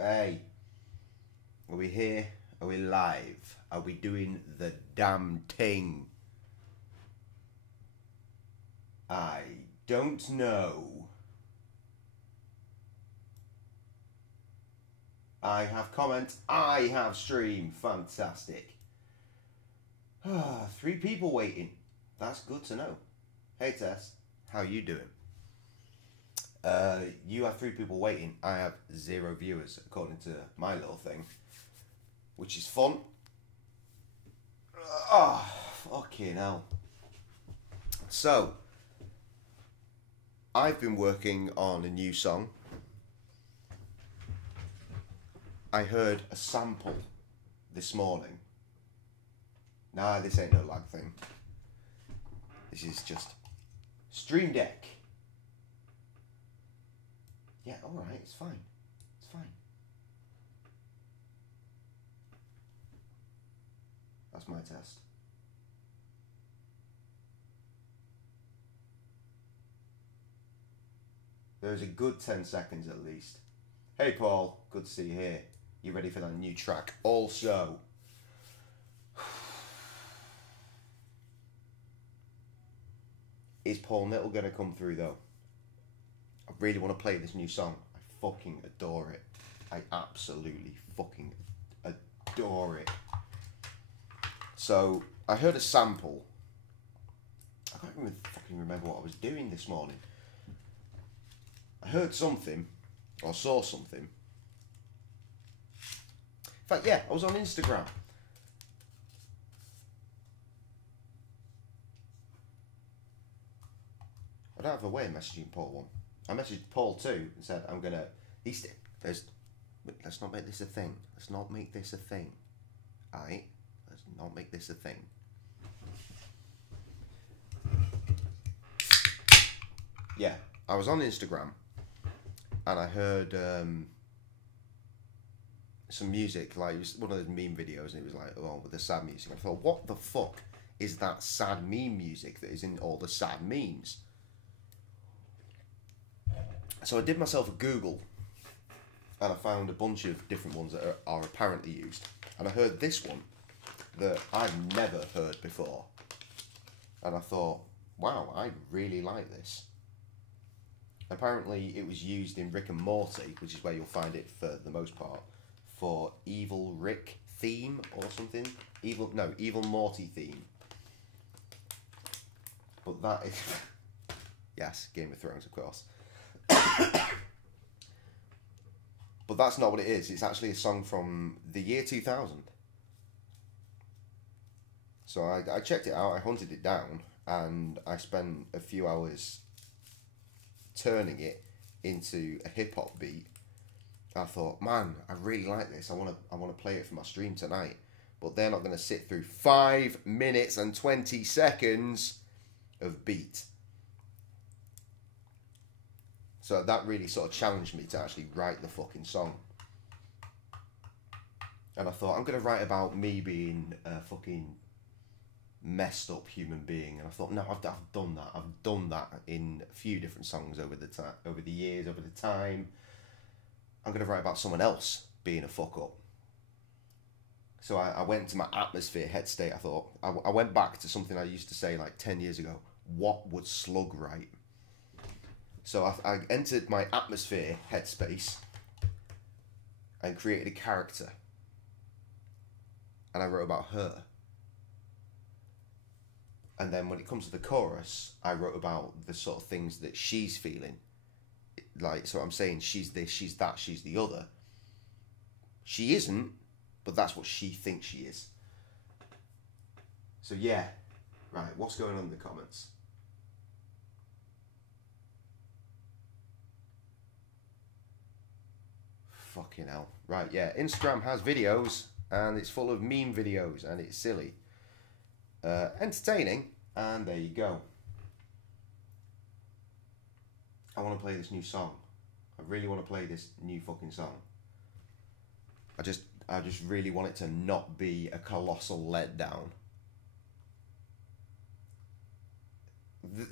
Hey, are we here? Are we live? Are we doing the damn thing? I don't know. I have comment. I have stream. Fantastic. 3 people waiting. That's good to know. Hey Tess, how you doing? You have 3 people waiting. I have 0 viewers according to my little thing, which is fun. Oh, fucking hell. So, I've been working on a new song. I heard a sample this morning. Nah, this ain't no lag thing. This is just Stream Deck. Yeah, alright, it's fine. It's fine. That's my test. There's a good 10 seconds at least. Hey Paul, good to see you here. You ready for that new track? Also, is Paul Nettle going to come through though? I really want to play this new song. I fucking adore it. I absolutely fucking adore it. So, I heard a sample. I can't even fucking remember what I was doing this morning. I heard something, or saw something. In fact, yeah, I was on Instagram. I don't have a way of messaging Paul one. I messaged Paul 2 and said, I'm going to... Let's not make this a thing. Let's not make this a thing. Aight? Let's not make this a thing. Yeah, I was on Instagram and I heard some music, like it was one of those meme videos, and it was like, oh, with the sad music. I thought, what the fuck is that sad meme music that is in all the sad memes? So I did myself a Google and I found a bunch of different ones that are apparently used. And I heard this one that I've never heard before. And I thought, wow, I really like this. Apparently it was used in Rick and Morty, which is where you'll find it for the most part, for Evil Rick theme or something. Evil Morty theme. But that is... yes, Game of Thrones, of course. But that's not what it is. It's actually a song from the year 2000. So I checked it out, I hunted it down, and I spent a few hours turning it into a hip-hop beat. I thought, man, I really like this. I want to play it for my stream tonight. But they're not going to sit through 5 minutes and 20 seconds of beat. So that really sort of challenged me to actually write the fucking song. And I thought, I'm going to write about me being a fucking messed up human being. And I thought, no, I've done that. I've done that in a few different songs over the years, over the time. I'm going to write about someone else being a fuck up. So I went to my atmosphere head state. I thought, I went back to something I used to say like 10 years ago. What would Slug write? So I entered my atmosphere headspace and created a character. And I wrote about her. And then when it comes to the chorus, I wrote about the sort of things that she's feeling. Like, so I'm saying she's this, she's that, she's the other. She isn't, but that's what she thinks she is. So yeah, right, what's going on in the comments? Fucking hell. Right, yeah, Instagram has videos, and it's full of meme videos, and it's silly. Entertaining, and there you go. I want to play this new song. I really want to play this new fucking song. I just really want it to not be a colossal letdown.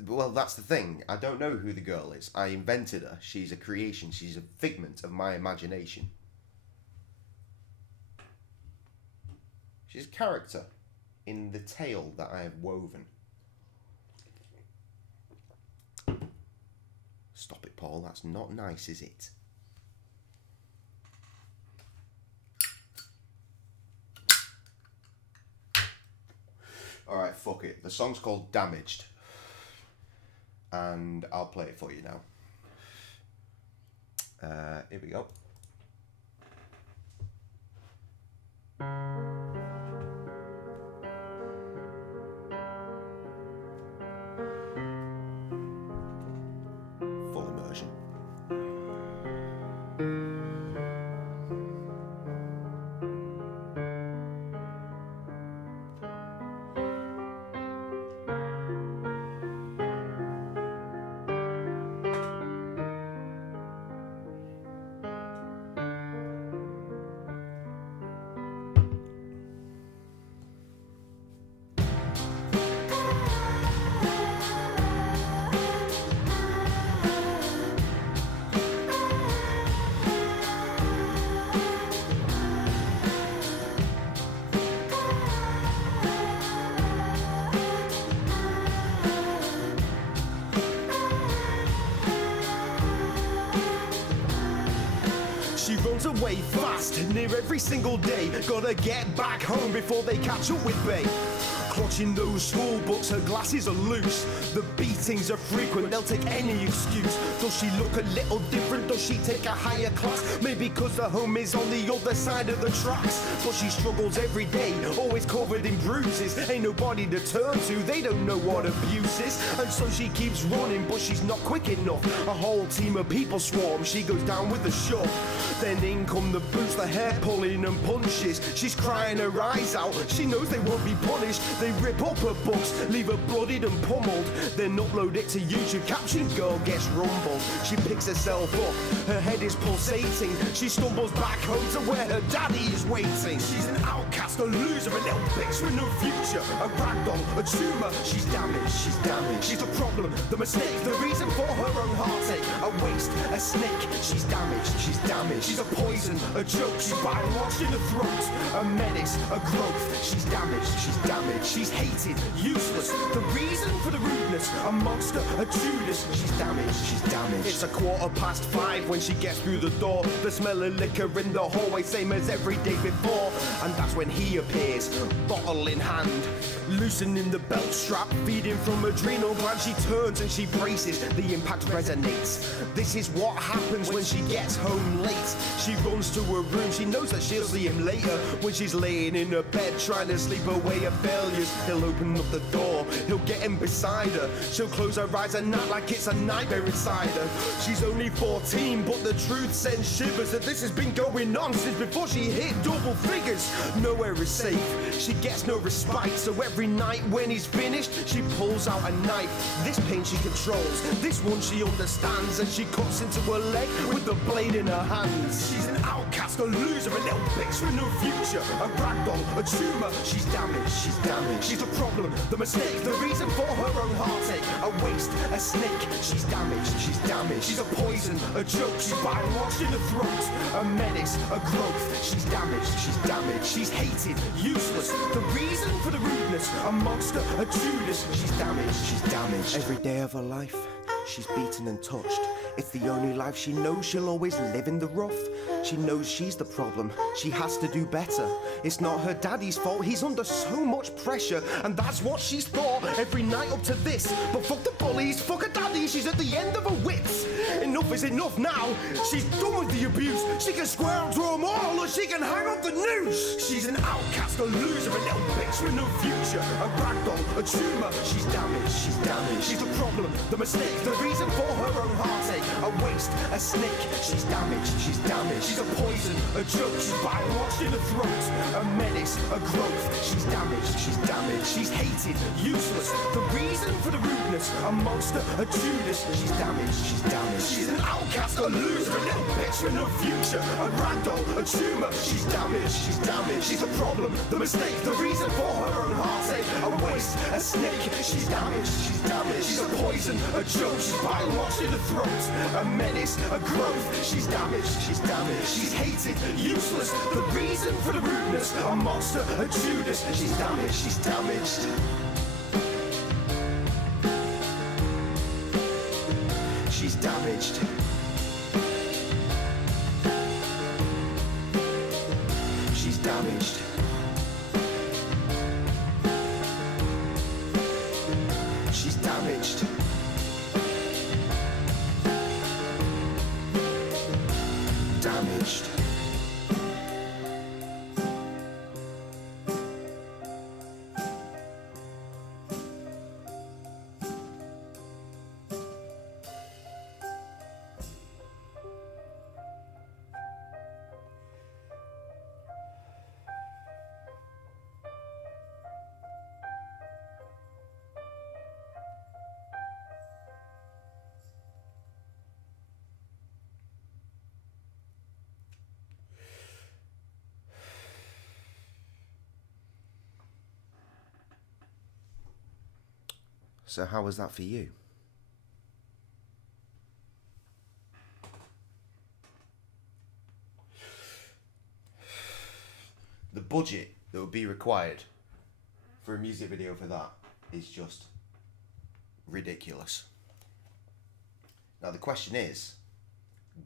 Well, that's the thing. I don't know who the girl is. I invented her. She's a creation. She's a figment of my imagination. She's a character in the tale that I have woven. Stop it, Paul. That's not nice, is it? Alright, fuck it. The song's called Damaged. And I'll play it for you now. Here we go. Full immersion. She runs away fast, near every single day. Gotta get back home before they catch up with Bay. Clutching those school books, her glasses are loose. The beatings are frequent, they'll take any excuse. Does she look a little different? Does she take a higher class? Maybe cause the home is on the other side of the tracks. But she struggles every day, always covered in bruises. Ain't nobody to turn to, they don't know what abuse is. And so she keeps running, but she's not quick enough. A whole team of people swarm, she goes down with a shove. Then in come the boots, the hair pulling and punches. She's crying her eyes out, she knows they won't be punished. They rip up her books, leave her bloodied and pummeled. Then upload it to YouTube, caption girl gets rumbled. She picks herself up, her head is pulsating. She stumbles back home to where her daddy is waiting. She's an outcast, a loser, a little bitch with no future. A ragdoll, a tumour, she's damaged, she's damaged. She's the problem, the mistake, the reason for her own heartache. A waste, a snake, she's damaged, she's damaged. She's a poison, a joke, she's bywash in the throat. A menace, a growth, she's damaged, she's damaged. She's hated, useless, the reason for the rudeness. A monster, a Judas, she's damaged, she's damaged. It's 5:15 when she gets through the door. The smell of liquor in the hallway, same as every day before. And that's when he appears, bottle in hand, loosening the belt strap, feeding from adrenal gland. She turns and she braces, the impact resonates. This is what happens when she gets home late. She runs to her room, she knows that she'll see him later. When she's laying in her bed trying to sleep away her failures, he'll open up the door, he'll get in beside her. She'll close her eyes and act like it's a nightmare inside her. She's only 14, but the truth sends shivers that this has been going on since before she hit double figures. Nowhere is safe, she gets no respite. So every night when he's finished, she pulls out a knife. This pain she controls, this one she understands, and she cuts into her leg with the blade in her hands. She's an outcast, a loser, a little bitch with no future. A ragdoll, a tumour, she's damaged, she's damaged. She's the problem, the mistake, the reason for her own heartache. A waste, a snake, she's damaged, she's damaged. She's a poison, a joke, she's bywash in the throat. A menace, a growth, she's damaged, she's damaged. She's hated, useless, the reason for the rudeness. A monster, a Judas, she's damaged, she's damaged. Every day of her life, she's beaten and touched. It's the only life she knows, she'll always live in the rough. She knows she's the problem, she has to do better. It's not her daddy's fault, he's under so much pressure. And that's what she's thought every night up to this. But fuck the bullies, fuck her daddy, she's at the end of her wits. Enough is enough now, she's done with the abuse. She can square up to them all, or she can hang up the noose. She's an outcast, a loser, a little bitch with no future. A ragdoll, a tumour, she's damaged, she's damaged. She's the problem, the mistake, the reason for her own heartache. A waste, a snake, she's damaged, she's damaged. She's a poison, a joke, she's bywash in the throat. A menace, a growth, she's damaged, she's damaged. She's hated, useless, the reason for the rudeness. A monster, a Judas, she's damaged, she's damaged. She's an outcast, a loser, a little bitch with no future. A ragdoll, a tumour, she's damaged, she's damaged. She's the problem, the mistake, the reason for her own heartache. A waste, a snake, she's damaged, she's damaged. She's a poison, a joke, she's bywash in the throat. A menace, a growth, she's damaged, she's damaged. She's hated, useless, the The reason for the rudeness, a monster, a Judas. She's damaged, she's damaged. She's damaged. She's damaged. She's damaged. Damaged. So how was that for you? The budget that would be required for a music video for that is just ridiculous. Now the question is,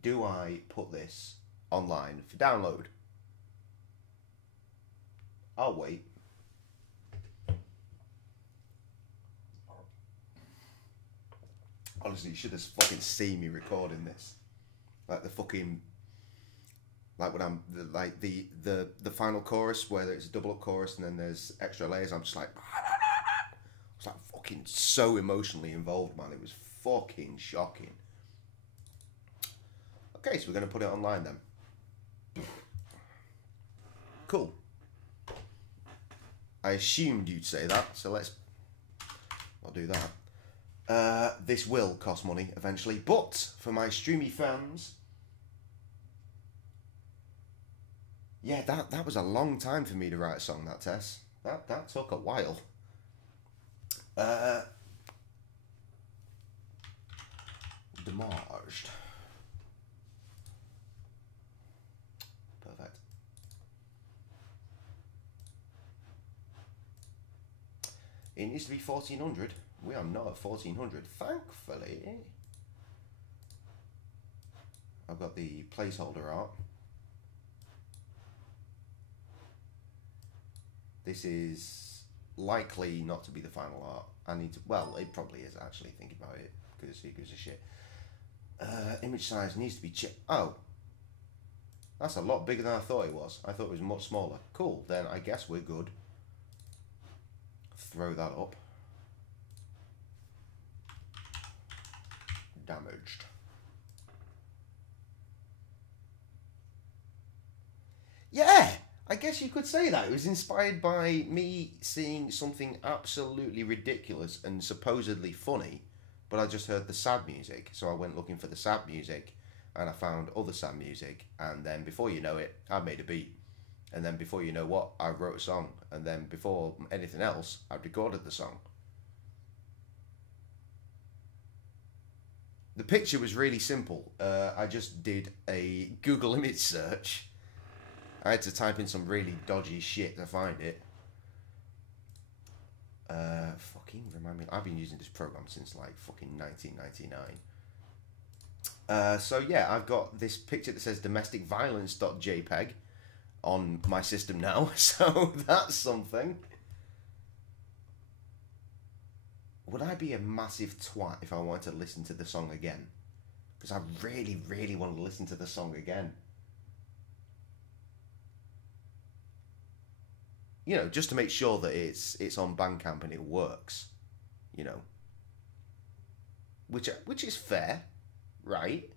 do I put this online for download? I'll wait. Honestly, you should have fucking seen me recording this. Like the fucking, like when I'm like the final chorus where it's a double up chorus and then there's extra layers. I'm just like, it's like fucking so emotionally involved, man. It was fucking shocking. Okay, so we're gonna put it online then. Cool. I assumed you'd say that, so I'll do that. This will cost money eventually, but for my streamy fans, yeah, that was a long time for me to write a song. That Tess, that took a while. Demarged. Perfect. It needs to be 1400. We are not at 1400, thankfully. I've got the placeholder art. This is likely not to be the final art. I need to, well, it probably is actually, thinking about it, because who gives a shit. Image size needs to be checked. Oh, that's a lot bigger than I thought it was. I thought it was much smaller. Cool, then I guess we're good. Throw that up. Damaged. Yeah, I guess you could say that. It was inspired by me seeing something absolutely ridiculous and supposedly funny, but I just heard the sad music, so I went looking for the sad music, and I found other sad music, and then before you know it, I made a beat. And then before you know what, I wrote a song, and then before anything else, I recorded the song. The picture was really simple. I just did a Google image search. I had to type in some really dodgy shit to find it. Fucking remind me. I've been using this program since like fucking 1999. So yeah, I've got this picture that says domesticviolence.jpg on my system now. So that's something. Would I be a massive twat if I wanted to listen to the song again? Because I really, really want to listen to the song again. You know, just to make sure that it's on Bandcamp and it works. You know. Which is fair, right?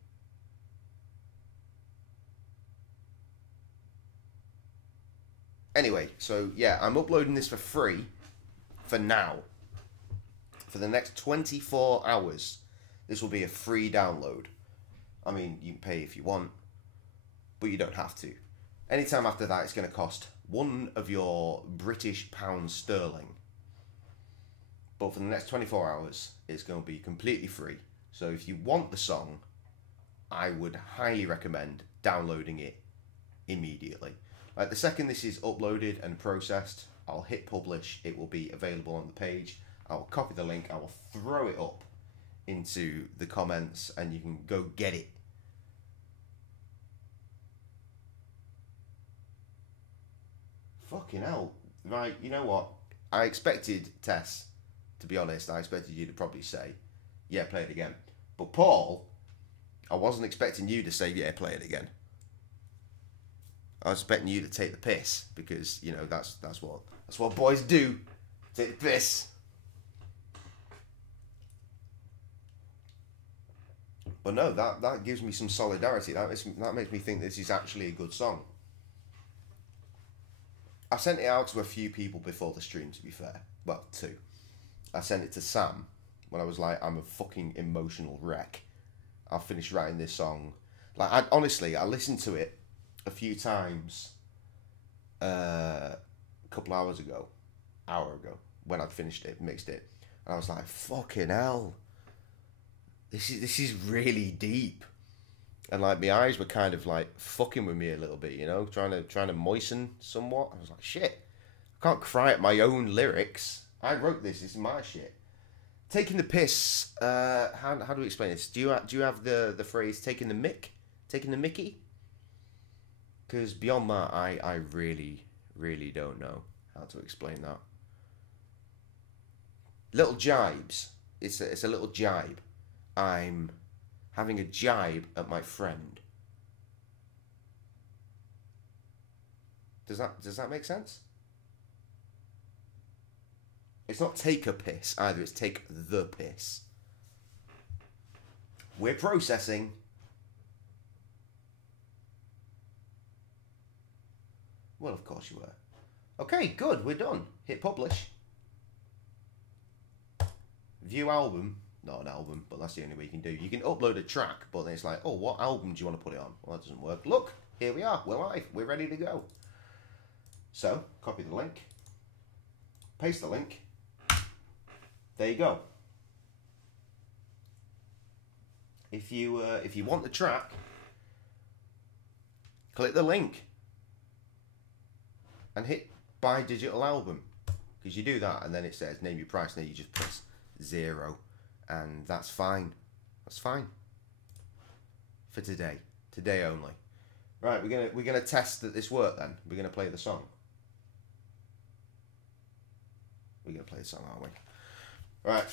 Anyway, so yeah, I'm uploading this for free for now. For the next 24 hours, this will be a free download. I mean, you can pay if you want, but you don't have to. Anytime after that, it's going to cost one of your British pounds sterling. But for the next 24 hours, it's going to be completely free. So if you want the song, I would highly recommend downloading it immediately. Like, the second this is uploaded and processed, I'll hit publish. It will be available on the page. I'll copy the link. I will throw it up into the comments, and you can go get it. Fucking hell. Right, you know what? I expected, Tess, to be honest, I expected you to probably say, yeah, play it again. But Paul, I wasn't expecting you to say, yeah, play it again. I was expecting you to take the piss, because, you know, that's what boys do. Take the piss. But no, that gives me some solidarity. That makes me think this is actually a good song. I sent it out to a few people before the stream, to be fair. Well, 2. I sent it to Sam when I was like, I'm a fucking emotional wreck. I'll finish writing this song. Like, honestly, I listened to it a few times a couple hour ago, when I'd finished it, mixed it. And I was like, fucking hell. This is really deep. And like, my eyes were kind of like fucking with me a little bit, you know, trying to moisten somewhat. I was like, shit, I can't cry at my own lyrics. I wrote this. This is my shit. Taking the piss. How do we explain this? Do you have the phrase taking the mick? Taking the mickey? Because beyond that, I really don't know how to explain that. Little jibes. It's a little jibe. I'm having a jibe at my friend. Does that make sense? It's not take a piss either, it's take the piss. We're processing. Well, of course you were. Okay, good, we're done. Hit publish. View album. Not an album, but that's the only way you can do. You can upload a track, but then it's like, oh, what album do you want to put it on? Well, that doesn't work. Look, here we are. We're live. We're ready to go. So, copy the link. Paste the link. There you go. If you want the track, click the link and hit buy digital album, because you do that and then it says name your price, and then you just press 0. And that's fine. That's fine. For today. Today only. Right, we're gonna test that this worked then. We're gonna play the song. We're gonna play the song, aren't we? Right.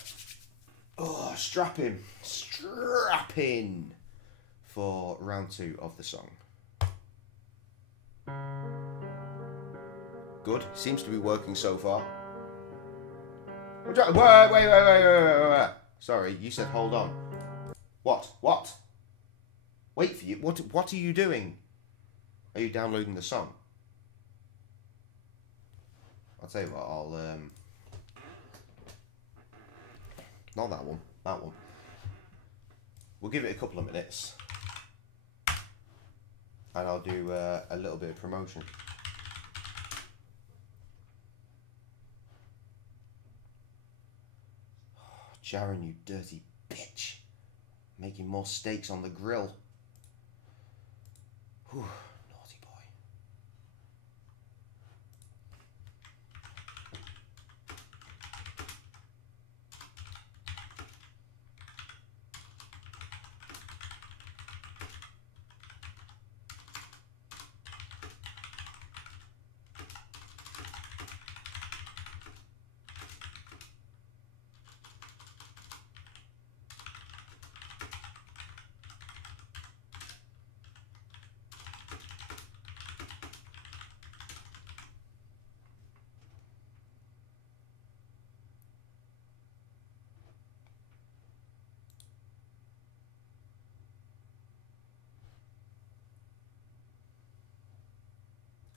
Oh, strap in. Strap in for round 2 of the song. Good. Seems to be working so far. Wait. Sorry, you said hold on. What? Wait for you. What are you doing? Are you downloading the song? I'll tell you what, I'll not that one. That one. We'll give it a couple of minutes. And I'll do a little bit of promotion. Sharon, you dirty bitch. Making more steaks on the grill. Whew, naughty boy.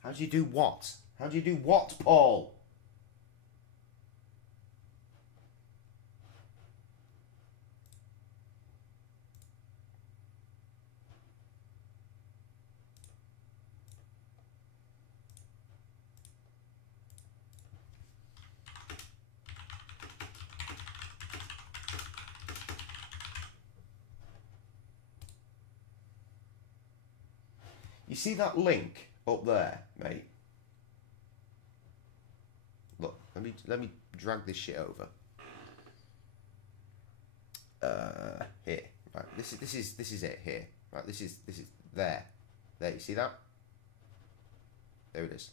How do you do what? How do you do what, Paul? You see that link up there, mate. Look, let me drag this shit over. Here, right. This is it here. Right, this is there. There, you see that? There it is.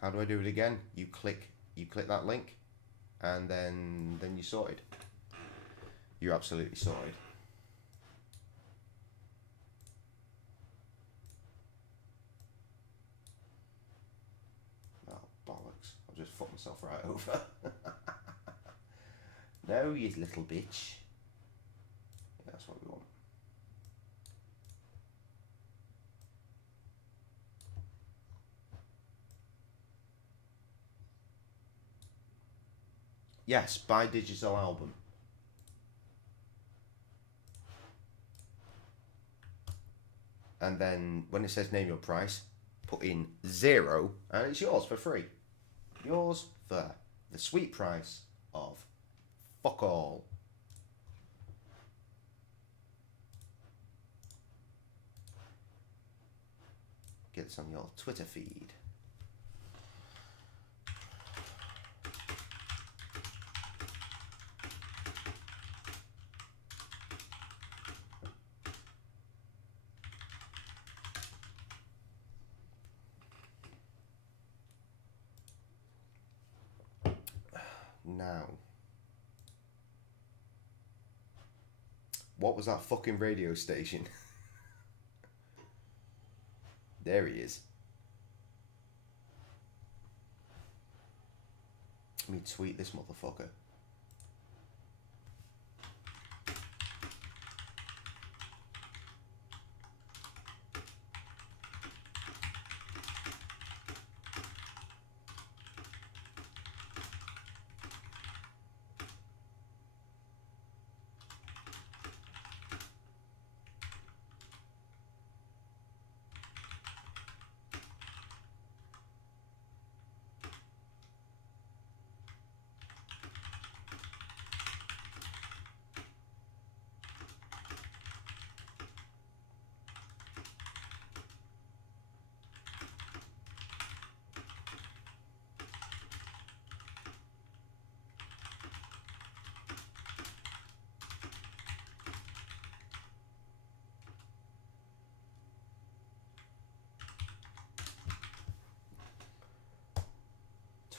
How do I do it again? You click that link, and then you're sorted. You're absolutely sorted. Oh bollocks! I'll just fuck myself right over. No, you little bitch. Yeah, that's what we want. Yes, buy digital album. And then when it says name your price, put in 0 and it's yours for free. Yours for the sweet price of fuck all. Get this on your Twitter feed. Now, what was that fucking radio station? There he is. Let me tweet this motherfucker.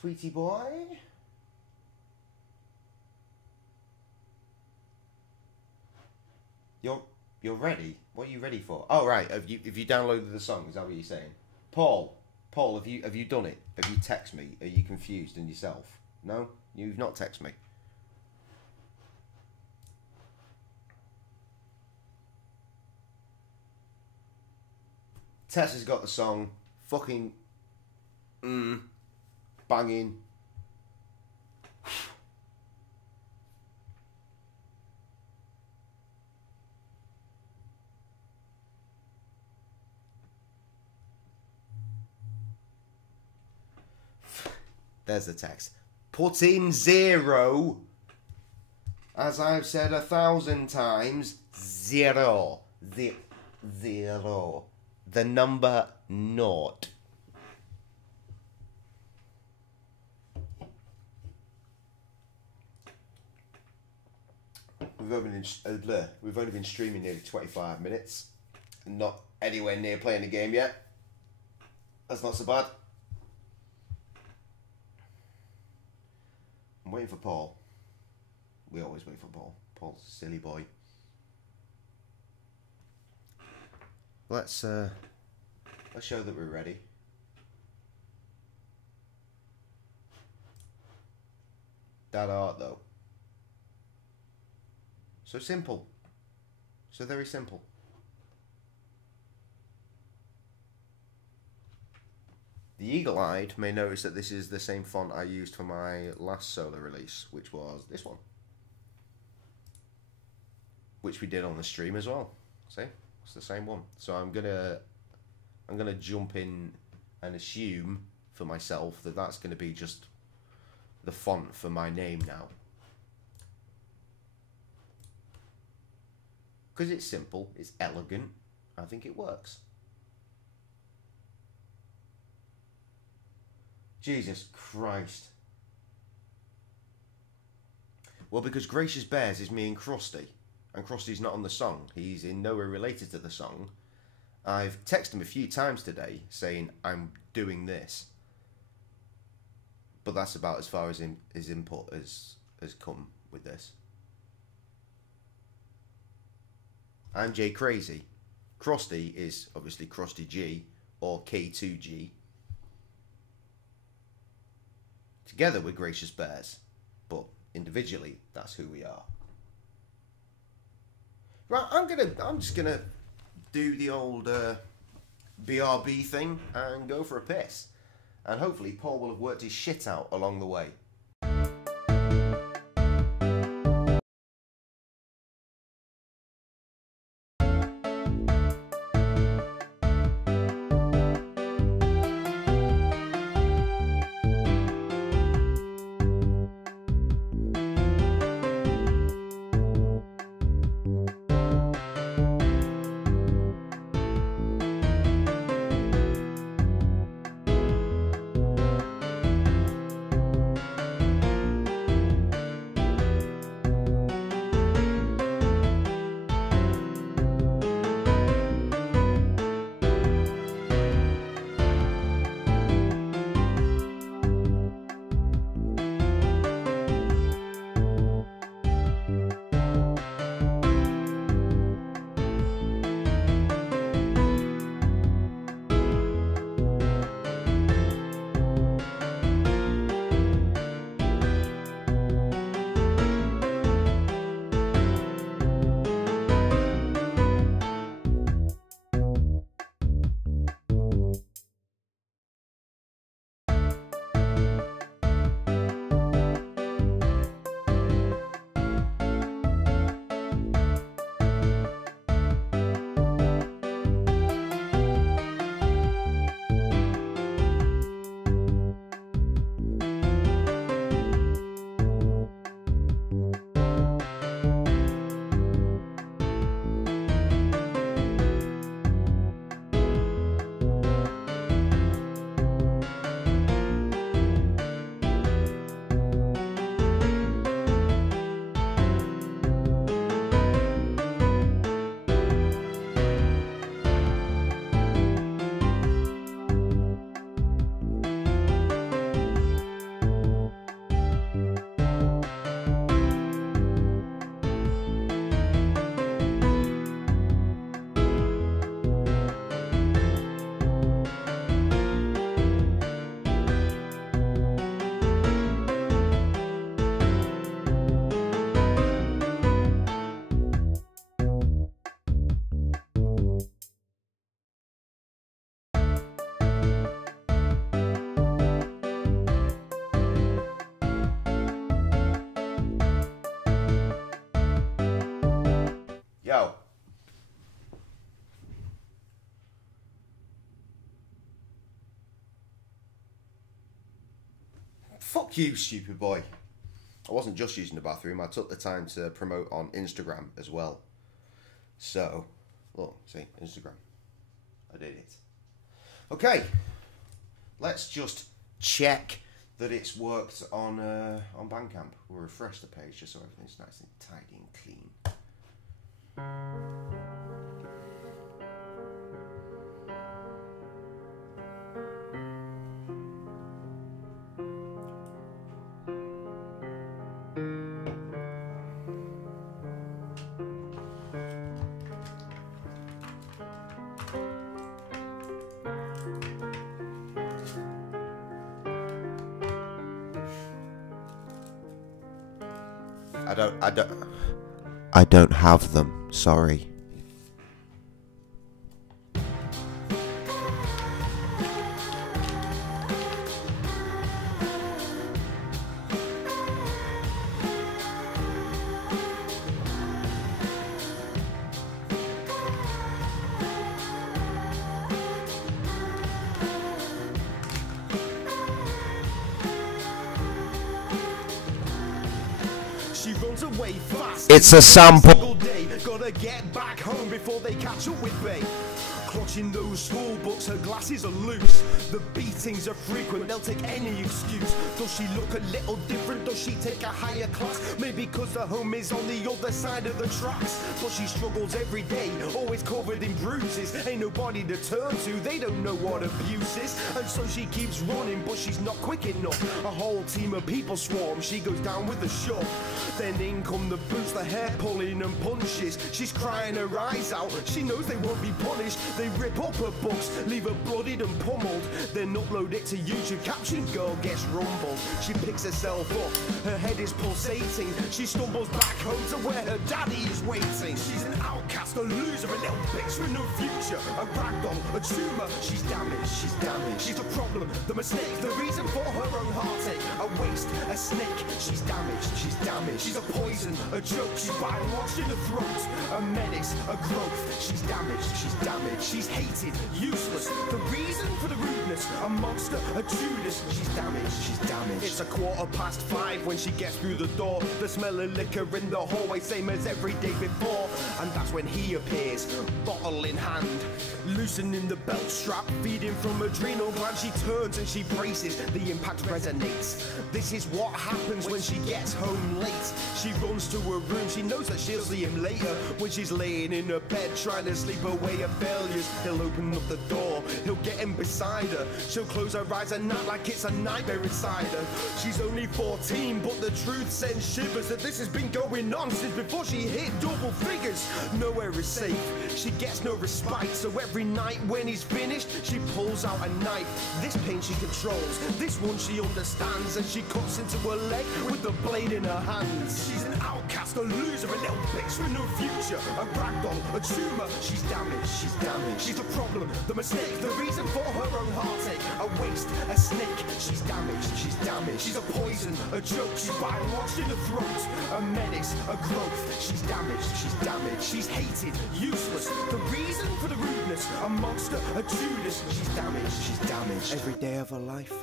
Tweety boy. You're ready? What are you ready for? Oh right, have you downloaded the song, is that what you're saying? Paul, have you done it? Have you texted me? Are you confused in yourself? No? You've not texted me. Tess has got the song. Fucking banging. There's the text. Put in 0. As I've said 1,000 times, 0. The 0. The number 0. We've only been streaming nearly 25 minutes. Not anywhere near playing the game yet. That's not so bad. I'm waiting for Paul. We always wait for Paul. Paul's a silly boy. Let's show that we're ready. That art though. So simple. So very simple. The eagle-eyed may notice that this is the same font I used for my last solo release, which was this one. Which we did on the stream as well. See? It's the same one. So I'm gonna jump in and assume for myself that that's gonna be just the font for my name now. Because it's simple, it's elegant, I think it works. Jesus Christ. Well, because Gracious Bears is me and Krusty, and Krusty's not on the song. He's in nowhere related to the song. I've texted him a few times today saying I'm doing this, but that's about as far as his input has come with this. I'm J-Cray-Z. Krusty is obviously Krusty G or K2G. Together we're Gracious Bears, but individually that's who we are. Right, I'm just gonna do the old BRB thing and go for a piss, and hopefully Paul will have worked his shit out along the way. Yo. Fuck you, stupid boy. I wasn't just using the bathroom, I took the time to promote on Instagram as well. So, look, see, Instagram. I did it. Okay, let's just check that it's worked on Bandcamp. We'll refresh the page just so everything's nice and tidy and clean. I don't have them, sorry. It's a sample. Gotta get back home before they catch up with me. Clutching those school books, her glasses are loose. The beatings are frequent, they'll take any excuse. Does she look a little different? Does she take a higher class? Maybe cause the home is on the other side of the tracks. But she struggles every day, always covered in bruises. Ain't nobody to turn to, they don't know what abuse is. And so she keeps running, but she's not quick enough. A whole team of people swarm, she goes down with a shove. Then in come the boots, the hair pulling and punches. She's crying her eyes out, she knows they won't be punished. They rip up her books, leave her bloodied and pummeled. Then upload it to YouTube, caption girl gets rumbled. She picks herself up, her head is pulsating. She stumbles back home to where her daddy is waiting. She's an outcast, a loser, a little bitch with no future. A ragdoll, a tumor, she's damaged, she's damaged. She's the problem, the mistake, the reason for her own heartache. A waste, a snake, she's damaged, she's damaged. She's a poison, a joke, she's bywash in the throat. A menace, a growth, she's damaged, she's damaged. She's hated, useless, the reason for the rudeness. A monster, a Judas, she's damaged, she's damaged. It's 5:15 when she gets through the door. The smell of liquor in the hallway, same as every day before. And that's when he appears, bottle in hand, loosening the belt strap, feeding from adrenal gland. She turns and she braces, the impact resonates. This is what happens when she gets home late. She runs to her room, she knows that she'll see him later. When she's laying in her bed trying to sleep away her failures, he'll open up the door, he'll get in beside her. She'll close her eyes and act like it's a nightmare inside her. She's only 14, but the truth sends shivers that this has been going on since before she hit double figures. Nowhere is safe, she gets no respite. So every night when he's finished, she pulls out a knife. This pain she controls, this one she understands, and she cuts into her leg with the blade in her hands. She's an outcast, a loser, a little bitch with no future. A ragdoll, a tumor, she's damaged, she's damaged. She's the problem, the mistake, the reason for her own heartache. A waste, a snake, she's damaged, she's damaged. She's a poison, a joke, she's bywash in the throat. A menace, a growth, she's damaged, she's damaged. She's hated, useless, the reason for the rudeness. A monster, a Judas, she's damaged, she's damaged. Every day of her life,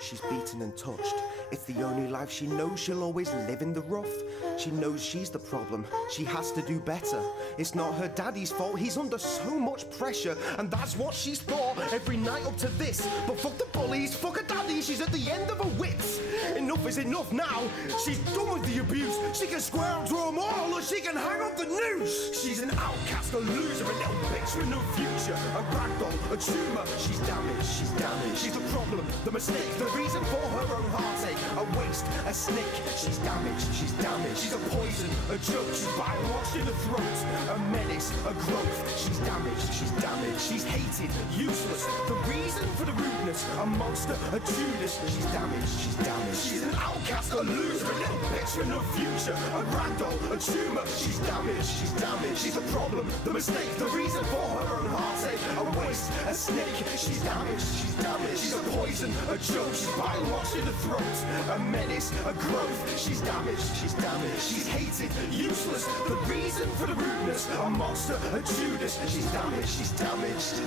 she's beaten and touched. It's the only life she knows, she'll always live in the rough. She knows she's the problem, she has to do better. It's not her daddy's fault, he's under so much pressure. And that's what she's thought every night up to this. But fuck the bullies, fuck her daddy, she's at the end of her wits. Enough is enough now, she's done with the abuse. She can square up to them all, or she can hang up the noose. She's an outcast, a loser, a little bitch with no future. A ragdoll, a tumor, she's damaged, she's damaged. She's the problem, the mistake, the reason for her own heartache. A waste, a snake, she's damaged, she's damaged. She's a poison, a joke, she's bywash in the throat. A menace, a growth, she's damaged, she's damaged. She's hated, useless, the reason for the rudeness. A monster, a Judas, she's damaged, she's damaged. She's an outcast, a loser, a little bitch with no future. A ragdoll, a tumor, she's damaged, she's damaged. She's a problem, the mistake, the reason for her own heartache. A waste, a snake, she's damaged, she's damaged. She's a poison, a joke, she's bywash in the throat. A menace, a growth, she's damaged, she's damaged. She's hated, useless, the reason for the rudeness. A monster, a Judas, she's damaged, she's damaged.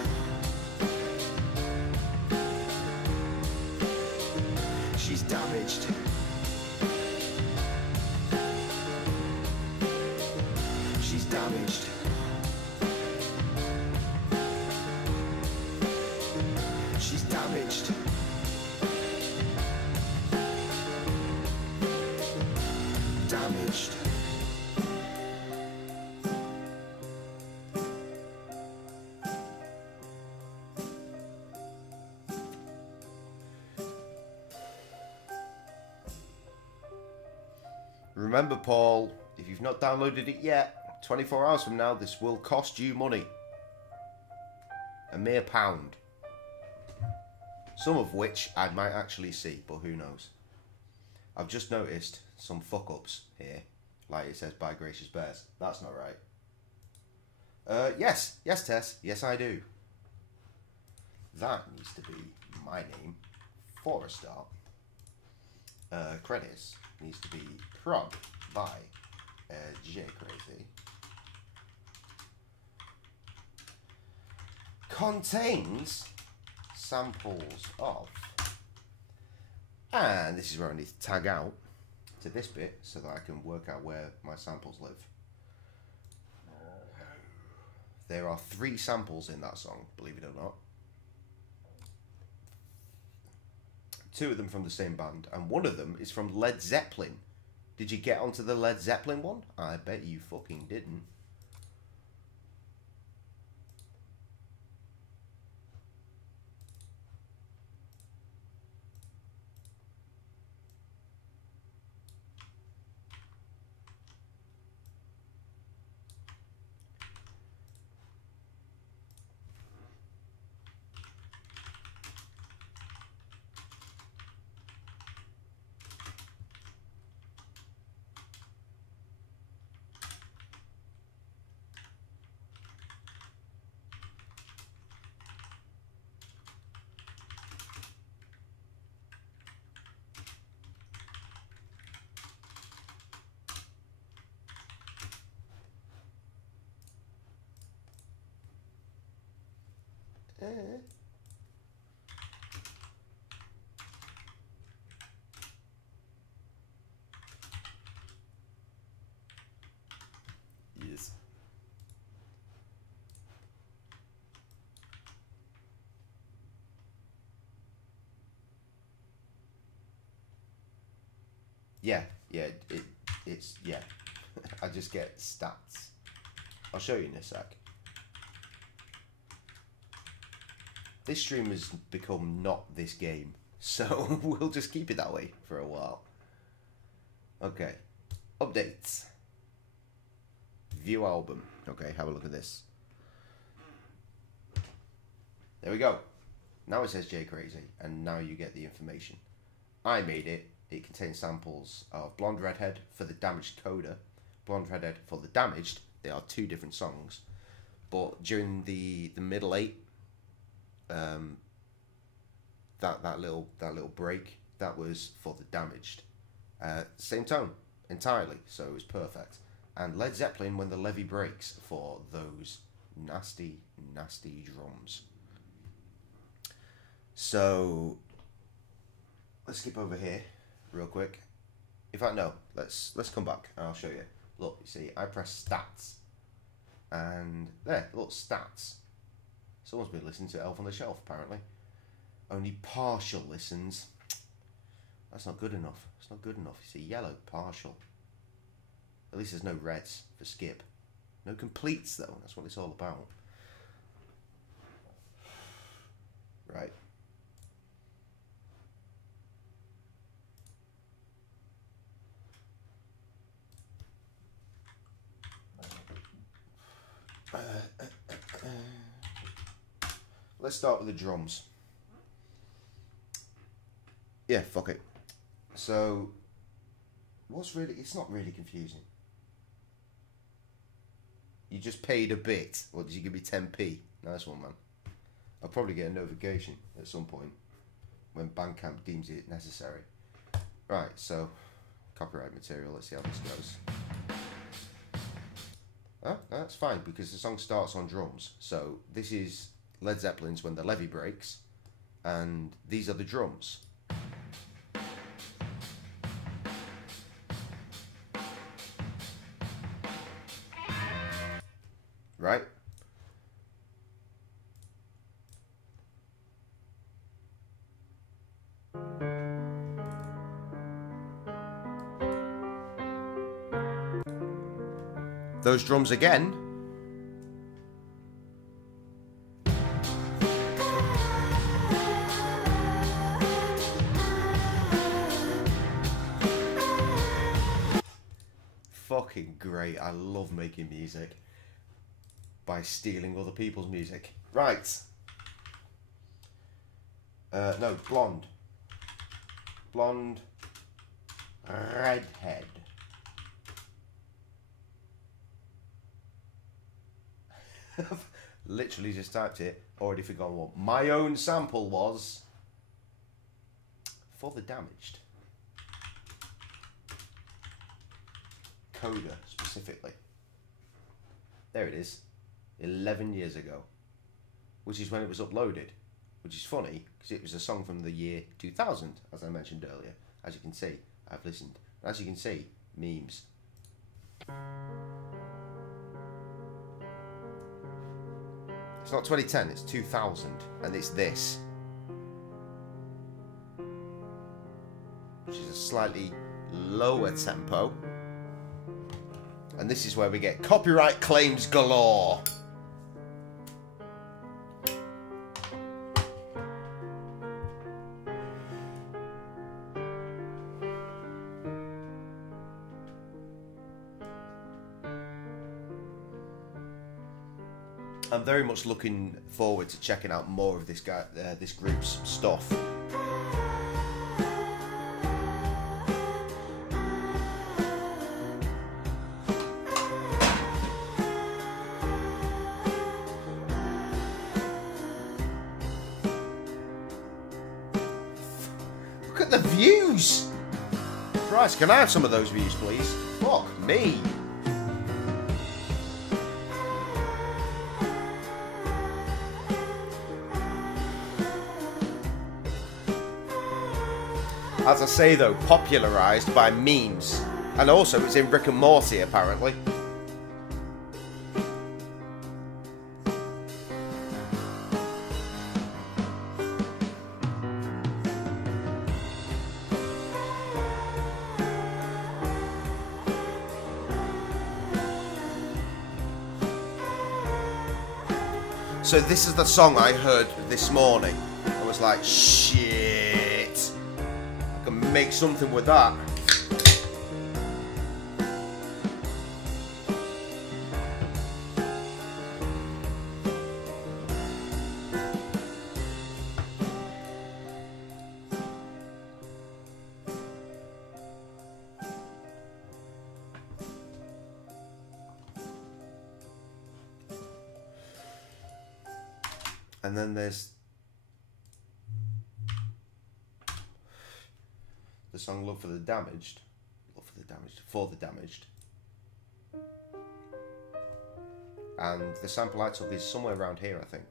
She's damaged. She's damaged. She's damaged. Damaged. Remember, Paul, if you've not downloaded it yet, 24 hours from now, this will cost you money. A mere £1. Some of which I might actually see, but who knows. I've just noticed some fuck-ups here. Like it says, by Gracious Bears. That's not right. Yes, Tess. Yes, I do. That needs to be my name for a start. Credits needs to be prod by J-Cray-Z. Contains samples of, and this is where I need to tag out to this bit so that I can work out where my samples live. There are 3 samples in that song, believe it or not. 2 of them from the same band, and one of them is from Led Zeppelin. Did you get onto the Led Zeppelin one? I bet you fucking didn't. Yes. Yeah, it's yeah. I just get stats. I'll show you in a sec. This stream has become not this game, so we'll just keep it that way for a while. Okay, updates. View album. Okay, have a look at this. There we go. Now it says J-Cray-Z, and now you get the information. I made it. It contains samples of Blonde Redhead for the Damaged Coda, Blonde Redhead for the Damaged. They are 2 different songs, but during the middle 8, that little break, that was for the Damaged. Same tone entirely, so it was perfect. And Led Zeppelin, When the Levee Breaks, for those nasty, nasty drums. So let's skip over here real quick. In fact, no, let's come back and I'll show you. Look, you see, I press stats, and there, look, stats. Someone's been listening to Elf on the Shelf, apparently. Only partial listens. That's not good enough. It's not good enough. You see, yellow, partial. At least there's no reds for skip. No completes, though. That's what it's all about. Right. Let's start with the drums. Yeah, fuck it. So, it's not really confusing. You just paid a bit. What, did you give me 10p? Nice one, man. I'll probably get a notification at some point when Bandcamp deems it necessary. Right, so, copyright material, let's see how this goes. Oh, that's fine, because the song starts on drums. So, this is Led Zeppelin's When the Levee Breaks, and these are the drums. Right? Those drums again. Fucking great. I love making music by stealing other people's music. Right. No, Blonde. Blonde Redhead. Literally just typed it. Already forgotten what my own sample was. For the Damaged. Coda, specifically. There it is. 11 years ago. Which is when it was uploaded. Which is funny, because it was a song from the year 2000, as I mentioned earlier. As you can see, I've listened. As you can see, memes. It's not 2010, it's 2000, and it's this. Which is a slightly lower tempo. And this is where we get copyright claims galore. I'm very much looking forward to checking out more of this group's stuff. Look at the views! Christ, can I have some of those views, please? Fuck me! As I say though, popularised by memes. And also it's in Rick and Morty apparently. So this is the song I heard this morning. I was like, shit. I can make something with that. And then there's the song Love for the Damaged. For the Damaged. And the sample I took is somewhere around here, I think.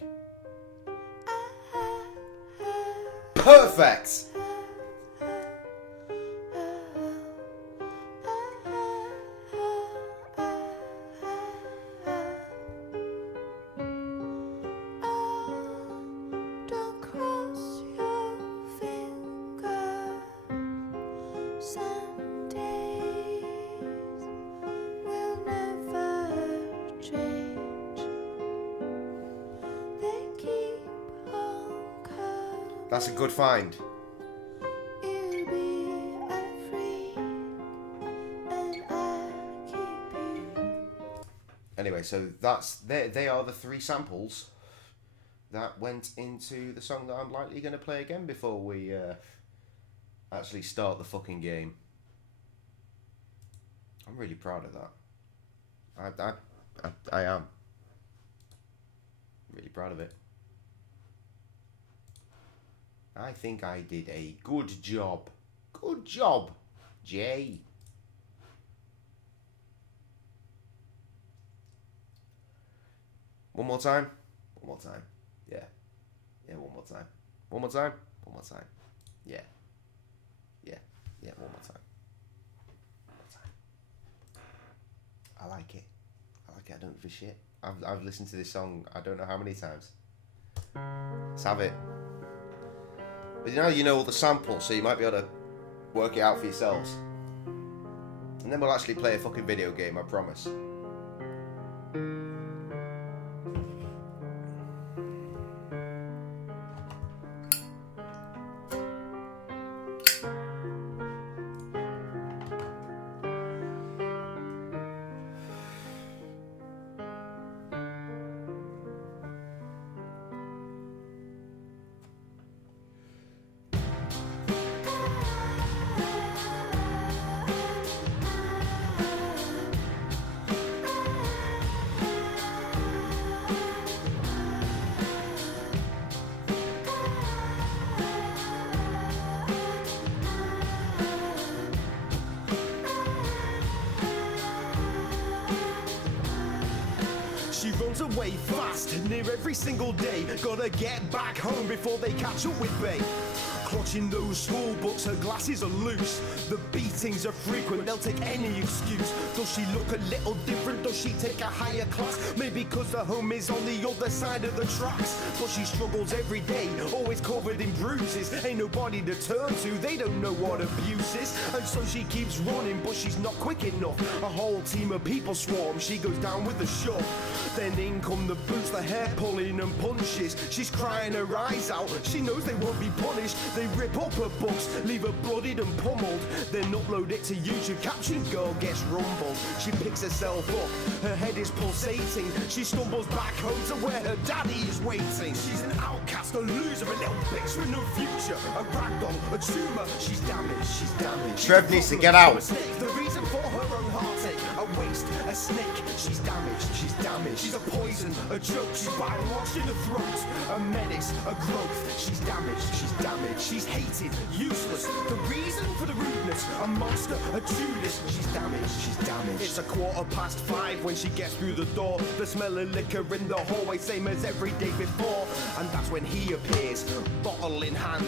Perfect! That's a good find. Anyway, so they are the three samples that went into the song that I'm likely going to play again before we actually start the fucking game. I'm really proud of that. I am. Really proud of it. I think I did a good job. Good job, Jay. One more time. One more time. Yeah. Yeah, one more time. One more time. One more time. Yeah. Yeah. Yeah, one more time. One more time. I like it. I like it. I don't give a shit. I've listened to this song I don't know how many times. Let's have it. But now you know all the samples, so you might be able to work it out for yourselves. And then we'll actually play a fucking video game, I promise. She runs away fast, near every single day. Gotta get back home before they catch up with Bay. Clutching those school books, her glasses are loose. The beatings are frequent, they'll take any excuse. Does she look a little different? Does she take a higher class? Maybe cause the home is on the other side of the tracks. But she struggles every day, always covered in bruises. Ain't nobody to turn to, they don't know what abuse is. And so she keeps running, but she's not quick enough. A whole team of people swarm, she goes down with a shove. Then in come the boots, the hair pulling and punches. She's crying her eyes out, she knows they won't be punished. They rip up her books, leave her bloodied and pummeled. Then upload it to YouTube, caption girl gets rumbled. She picks herself up, her head is pulsating. She stumbles back home to where her daddy is waiting. She's an outcast, a loser, a little bitch with no future. A ragdoll, a tumor, she's damaged, she's damaged. Trev needs to get out. The reason for her own heartache, a waste, a snake. She's damaged, she's damaged. She's a poison, a joke. She's bywash in the throat, a menace, a growth. She's damaged, she's damaged. She's hated, useless. The reason for the rudeness, a monster, a Judas. She's damaged, she's damaged. It's 5:15 when she gets through the door. The smell of liquor in the hallway, same as every day before. And that's when he appears, bottle in hand,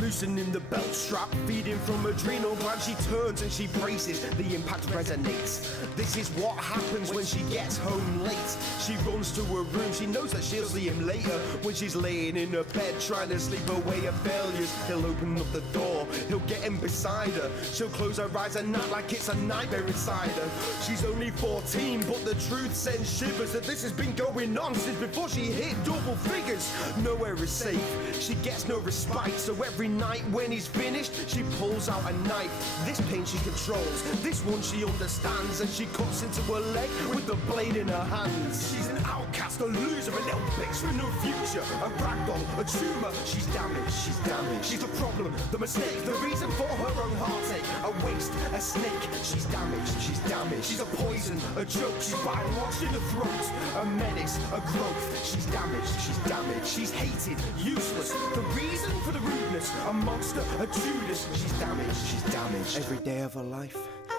loosening the belt strap, feeding from adrenal gland. She turns and she braces, the impact resonates. This is what happens when she gets home late. She runs to her room, she knows that she'll see him later. When she's laying in her bed trying to sleep away her failures, he'll open up the door, he'll get in beside her. She'll close her eyes and act like it's a nightmare inside her. She's only 14, but the truth sends shivers that this has been going on since before she hit double figures. Nowhere is safe, she gets no respite. So every night when he's finished, she pulls out a knife. This pain she controls, this one she understands, and she cuts into her leg with the blade in her hands. She's an outcast, a loser, a little bitch with no future. A ragdoll, a tumor, she's damaged, she's damaged. She's a problem, the mistake, the reason for her own heartache. A waste, a snake, she's damaged, she's damaged. She's a poison, a joke, she's bywash in the throat. A menace, a growth, she's damaged, she's damaged. She's hated, useless, the reason for the rudeness. A monster, a Judas, she's damaged, she's damaged. Every day of her life,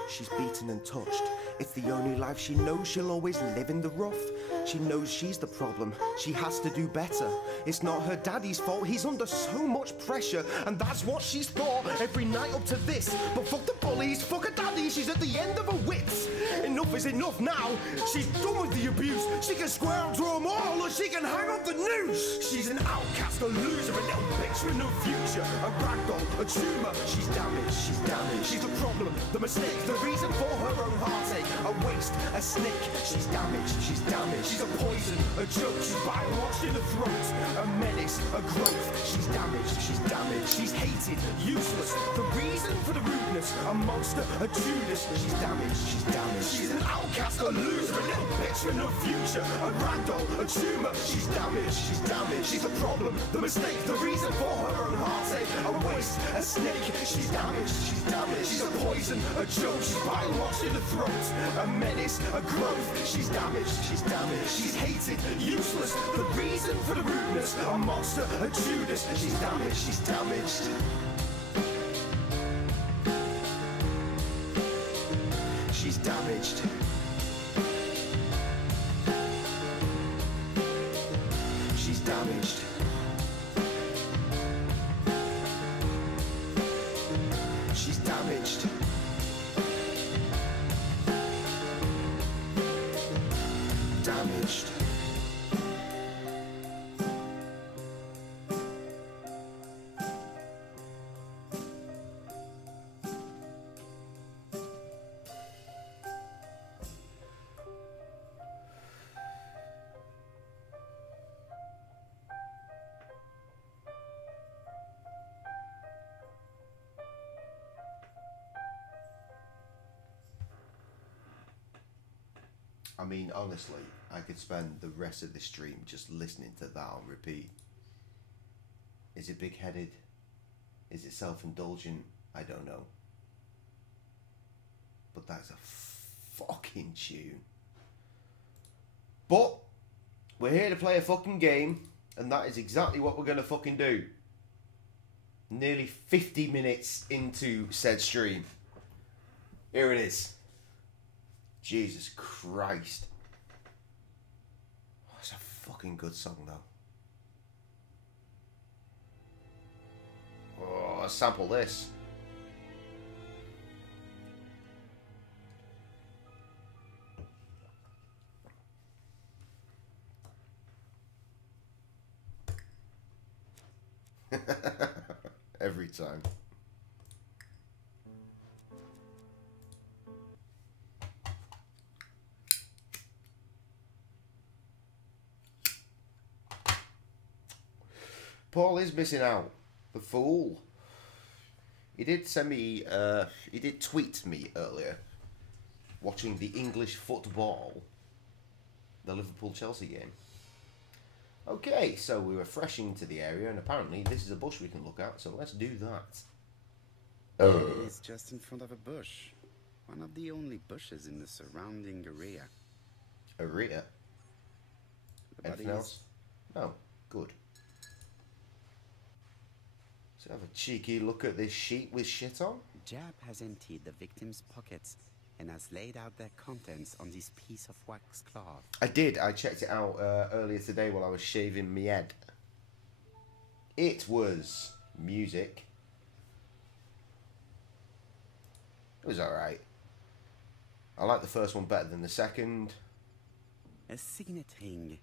she's beaten and touched. It's the only life she knows, she'll always live in the rough. She knows she's the problem, she has to do better. It's not her daddy's fault, he's under so much pressure. And that's what she's thought every night up to this. But fuck the bullies, fuck her daddy, she's at the end of her wits. Enough is enough now, she's done with the abuse. She can swear up to them all, or she can hang up the noose. She's an outcast, a loser, a little bitch with no future. A ragdoll, a tumor, she's damaged, she's damaged. She's the problem, the mistake, the reason for her own heartache. A waste, a snake, she's damaged, she's damaged. She's a poison, a joke, she's bywash in the throat. A menace, a growth, she's damaged, she's damaged. She's hated, useless, the reason for the rudeness. A monster, a Judas, she's damaged, she's damaged. She's an outcast, a loser, a little bitch with no future. A ragdoll, a tumor, she's damaged, she's damaged. She's a problem, the mistake, the reason for her own heartache. A waste, a snake, she's damaged, she's damaged. She's a poison, a joke, she's bywash in the throat. A menace, a growth, she's damaged, she's damaged. She's hated, useless, the reason for the rudeness. A monster, a Judas, she's damaged, she's damaged. She's damaged. She's damaged. She's damaged. Damaged. I mean, honestly, I could spend the rest of the stream just listening to that on repeat. Is it big-headed? Is it self-indulgent? I don't know. But that's a fucking tune. But we're here to play a fucking game, and that is exactly what we're going to fucking do. Nearly 50 minutes into said stream. Here it is. Jesus Christ. That's a fucking good song, though. gotta sample this. Every time. Paul is missing out. The fool. He did send me, he did tweet me earlier, watching the English football, the Liverpool-Chelsea game. Okay, so we were fresh into the area, and apparently this is a bush we can look at, so let's do that. It is just in front of a bush. One of the only bushes in the surrounding area. Area? The Anything else? No. Good. So have a cheeky look at this sheet with shit on. Jab has emptied the victim's pockets and has laid out their contents on this piece of wax cloth. I did. I checked it out earlier today while I was shaving my head. It was music. It was alright. I like the first one better than the second. A signet ring,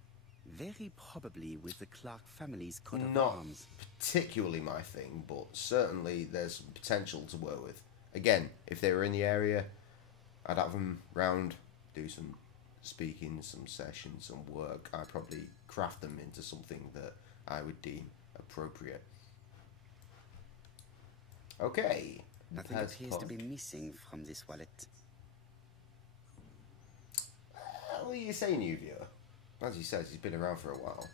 very probably with the Clark family's coat of Not arms. particularly my thing, but certainly there's some potential to work with. Again, if they were in the area, I'd have them round, do some speaking, some sessions, some work. I'd probably craft them into something that I would deem appropriate. Okay. Nothing appears to be missing from this wallet. What are you saying, you viewer? As he says, he's been around for a while.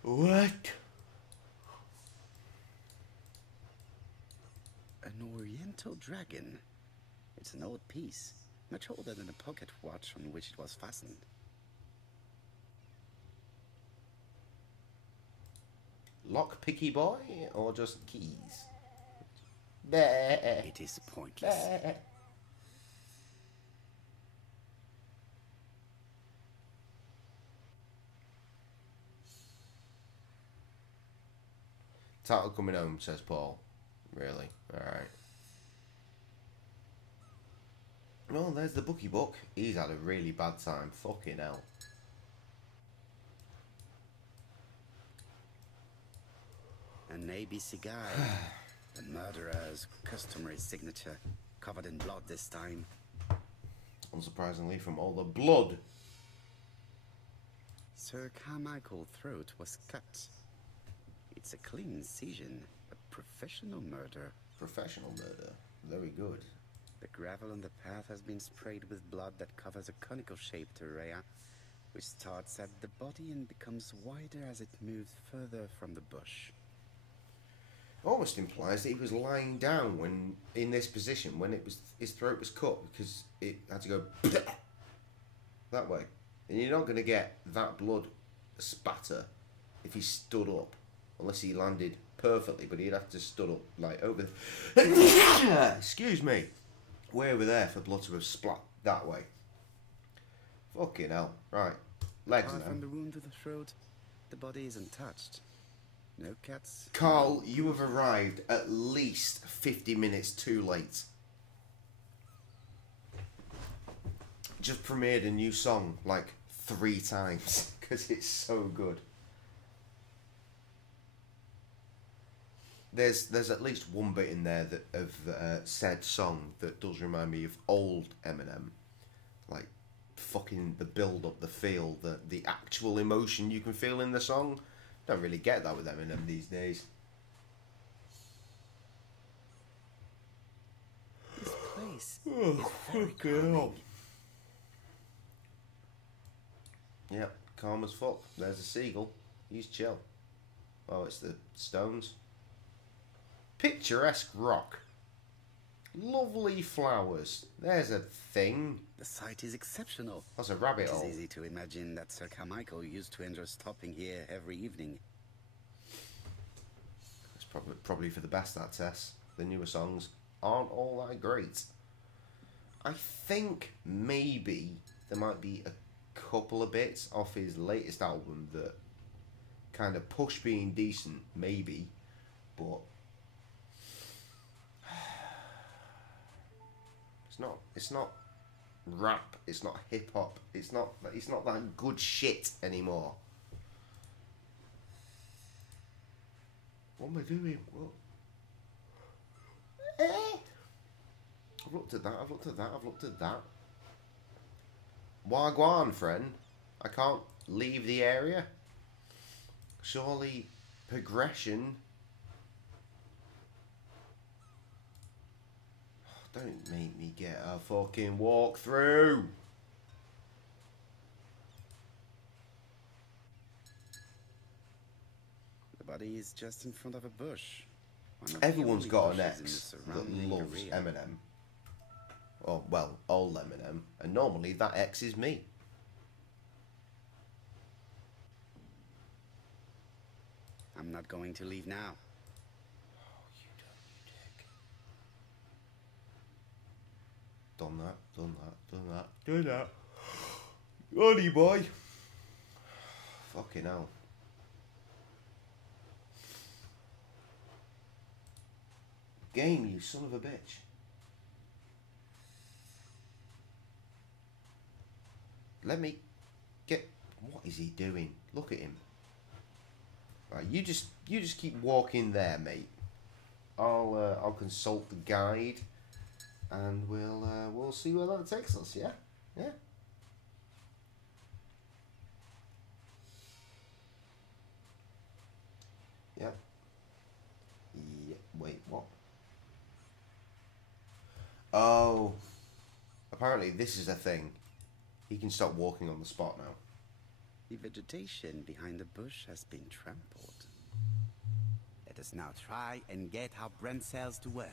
What? An oriental dragon. It's an old piece, much older than the pocket watch on which it was fastened. Lock picky boy or just keys? Bleh. It is pointless. Bleh. Title coming home, says Paul. Really? Alright. Oh, there's the bookie book. He's had a really bad time. Fucking hell. An ABC guide. The murderer's customary signature, covered in blood this time. Unsurprisingly, from all the blood. Sir Carmichael's throat was cut. It's a clean incision, a professional murder. Professional murder. Very good. The gravel on the path has been sprayed with blood that covers a conical-shaped area, which starts at the body and becomes wider as it moves further from the bush. Almost implies that he was lying down when in this position when it was his throat was cut because it had to go that way, and you're not going to get that blood spatter if he stood up unless he landed perfectly, but he'd have to stood up like over the excuse me, way over there for blood to have splat that way. Fucking hell. Right, legs Apart now. from the wound to the throat, the body is untouched. No cuts. Carl, you have arrived at least 50 minutes too late. Just premiered a new song like 3 times because it's so good. There's at least one bit in there that of said song that does remind me of old Eminem, like fucking the build up, the feel, the actual emotion you can feel in the song. Don't really get that with Eminem these days. This place Oh, is very fucking hell. calming. Yep, calm as fuck. There's a seagull. He's chill. Oh, it's the stones. Picturesque rock. Lovely flowers. There's a thing. The site is exceptional. That's a rabbit It is hole. easy to imagine that Sir Carmichael used to enjoy stopping here every evening. It's probably for the best, that Tess. The newer songs aren't all that great. I think maybe there might be a couple of bits off his latest album that kind of push being decent, maybe, but it's not rap, it's not hip hop, it's not that good shit anymore. What am I doing? What? I've looked at that, I've looked at that, I've looked at that. Wagwan, friend. I can't leave the area. Surely progression. Don't make me get a fucking walkthrough. The body is just in front of a bush. Everyone's got an ex that loves Eminem. Oh, well, all Eminem. And normally that ex is me. I'm not going to leave now. Oh, you dick. Done that, done that, done that, done that. Honey boy. Fucking hell. Game, you son of a bitch. Let me get... What is he doing? Look at him. Right, you just keep walking there, mate. I'll consult the guide, and we'll see where that takes us. Yeah, yeah. Yep. Yeah. Wait, what? Oh. Apparently this is a thing. He can stop walking on the spot now. The vegetation behind the bush has been trampled. Let us now try and get our brain cells to work.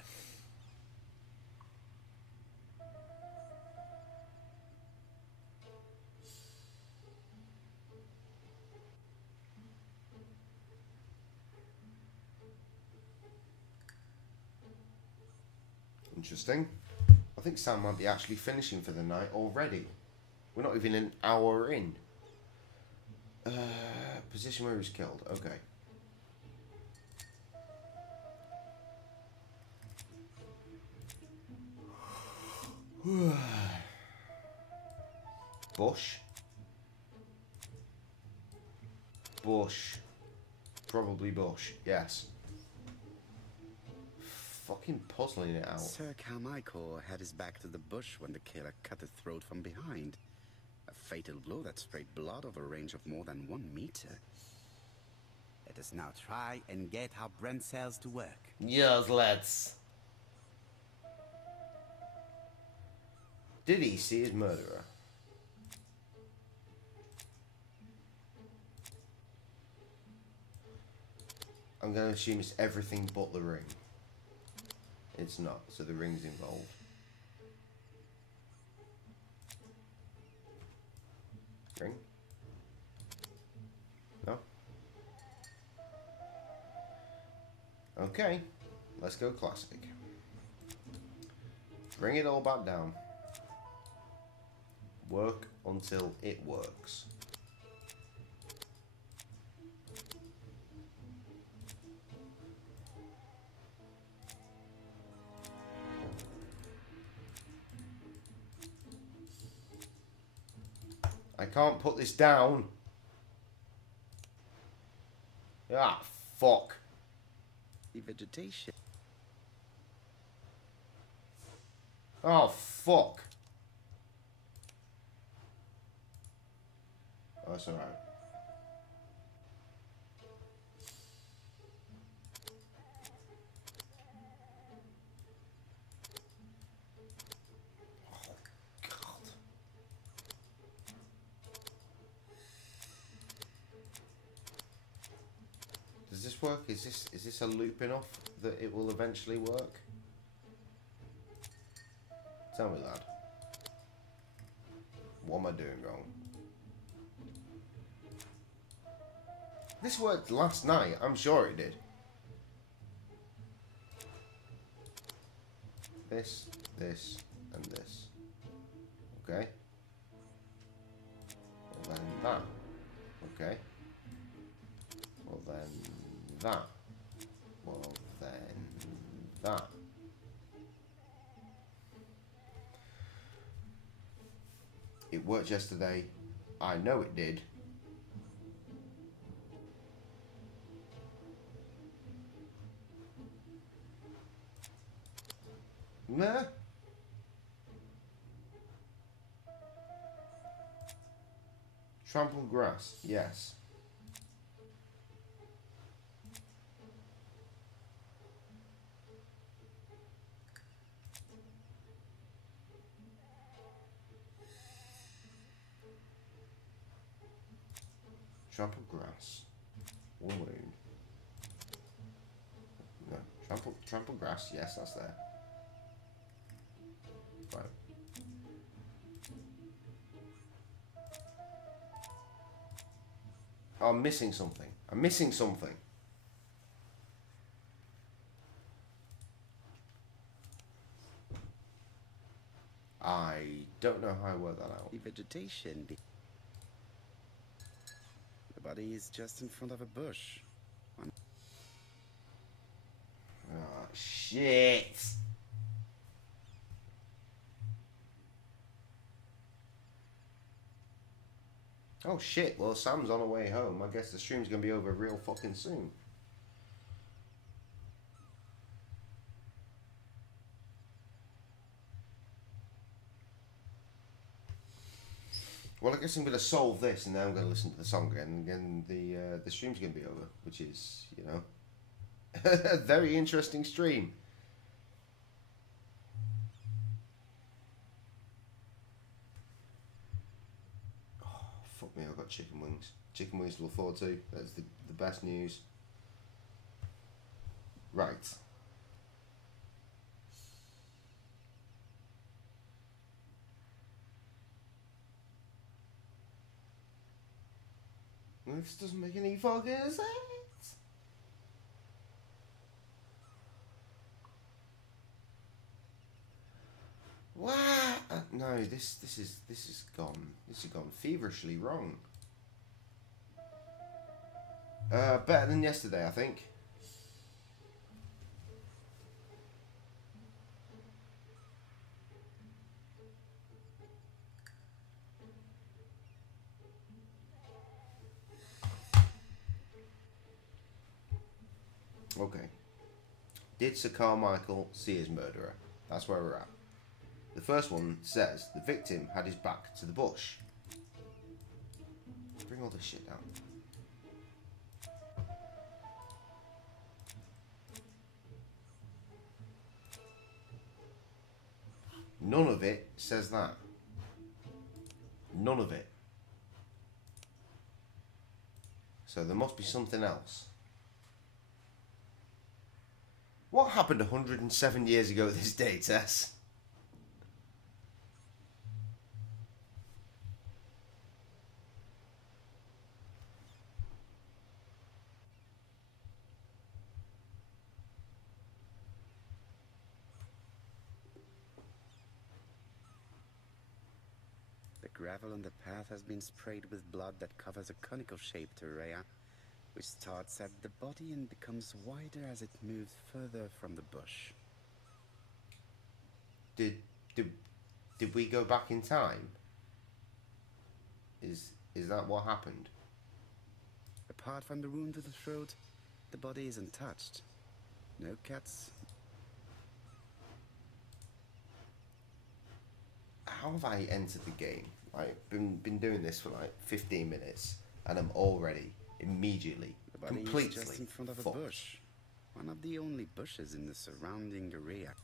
Interesting. I think Sam might be actually finishing for the night already. We're not even an hour in. Position where he was killed. Okay. Bush. Bush. Probably bush. Yes. Fucking puzzling it out. Sir Carmichael had his back to the bush when the killer cut his throat from behind. A fatal blow that sprayed blood over a range of more than 1 meter. Let us now try and get our brain cells to work. Yes, let's. Did he see his murderer? I'm going to assume it's everything but the ring. It's not, so the ring's involved. Ring? No? Okay, let's go classic. Bring it all back down. Work until it works. I can't put this down. Ah, fuck. The vegetation. Oh, fuck. Oh, that's alright. Does this work? Is this a loop enough that it will eventually work? Tell me, lad. What am I doing wrong? This worked last night. I'm sure it did. This, and this. Okay. And then that. Okay. Well then that. Well then that. It worked yesterday. I know it did. Nah. Trampled grass, yes. Trampled grass. One wound. No. Trampled grass, yes, that's there. Right. Oh, I'm missing something. I'm missing something. I don't know how I work that out. The vegetation. The body is just in front of a bush. Oh, shit. Oh shit, well Sam's on her way home. I guess the stream's gonna be over real fucking soon. Well, I guess I'm gonna solve this and then I'm gonna listen to the song again, and again the stream's gonna be over, which is, you know, a very interesting stream. Fuck me, I've got chicken wings. Chicken wings to look forward to. That's the best news. Right. This doesn't make any fucking sense. What? No, this is gone. This has gone feverishly wrong. Better than yesterday, I think. Okay. Did Sir Carmichael see his murderer? That's where we're at. The first one says the victim had his back to the bush. Bring all this shit down. None of it says that. None of it. So there must be something else. What happened 107 years ago this day, Tess? The gravel on the path has been sprayed with blood that covers a conical-shaped area, which starts at the body and becomes wider as it moves further from the bush. Did we go back in time? Is that what happened? Apart from the wound to the throat, the body is untouched. No cuts. How have I entered the game? I've been doing this for like 15 minutes and I'm already immediately The body completely is just in front of fucked. a bush. One of the only bushes in the surrounding area.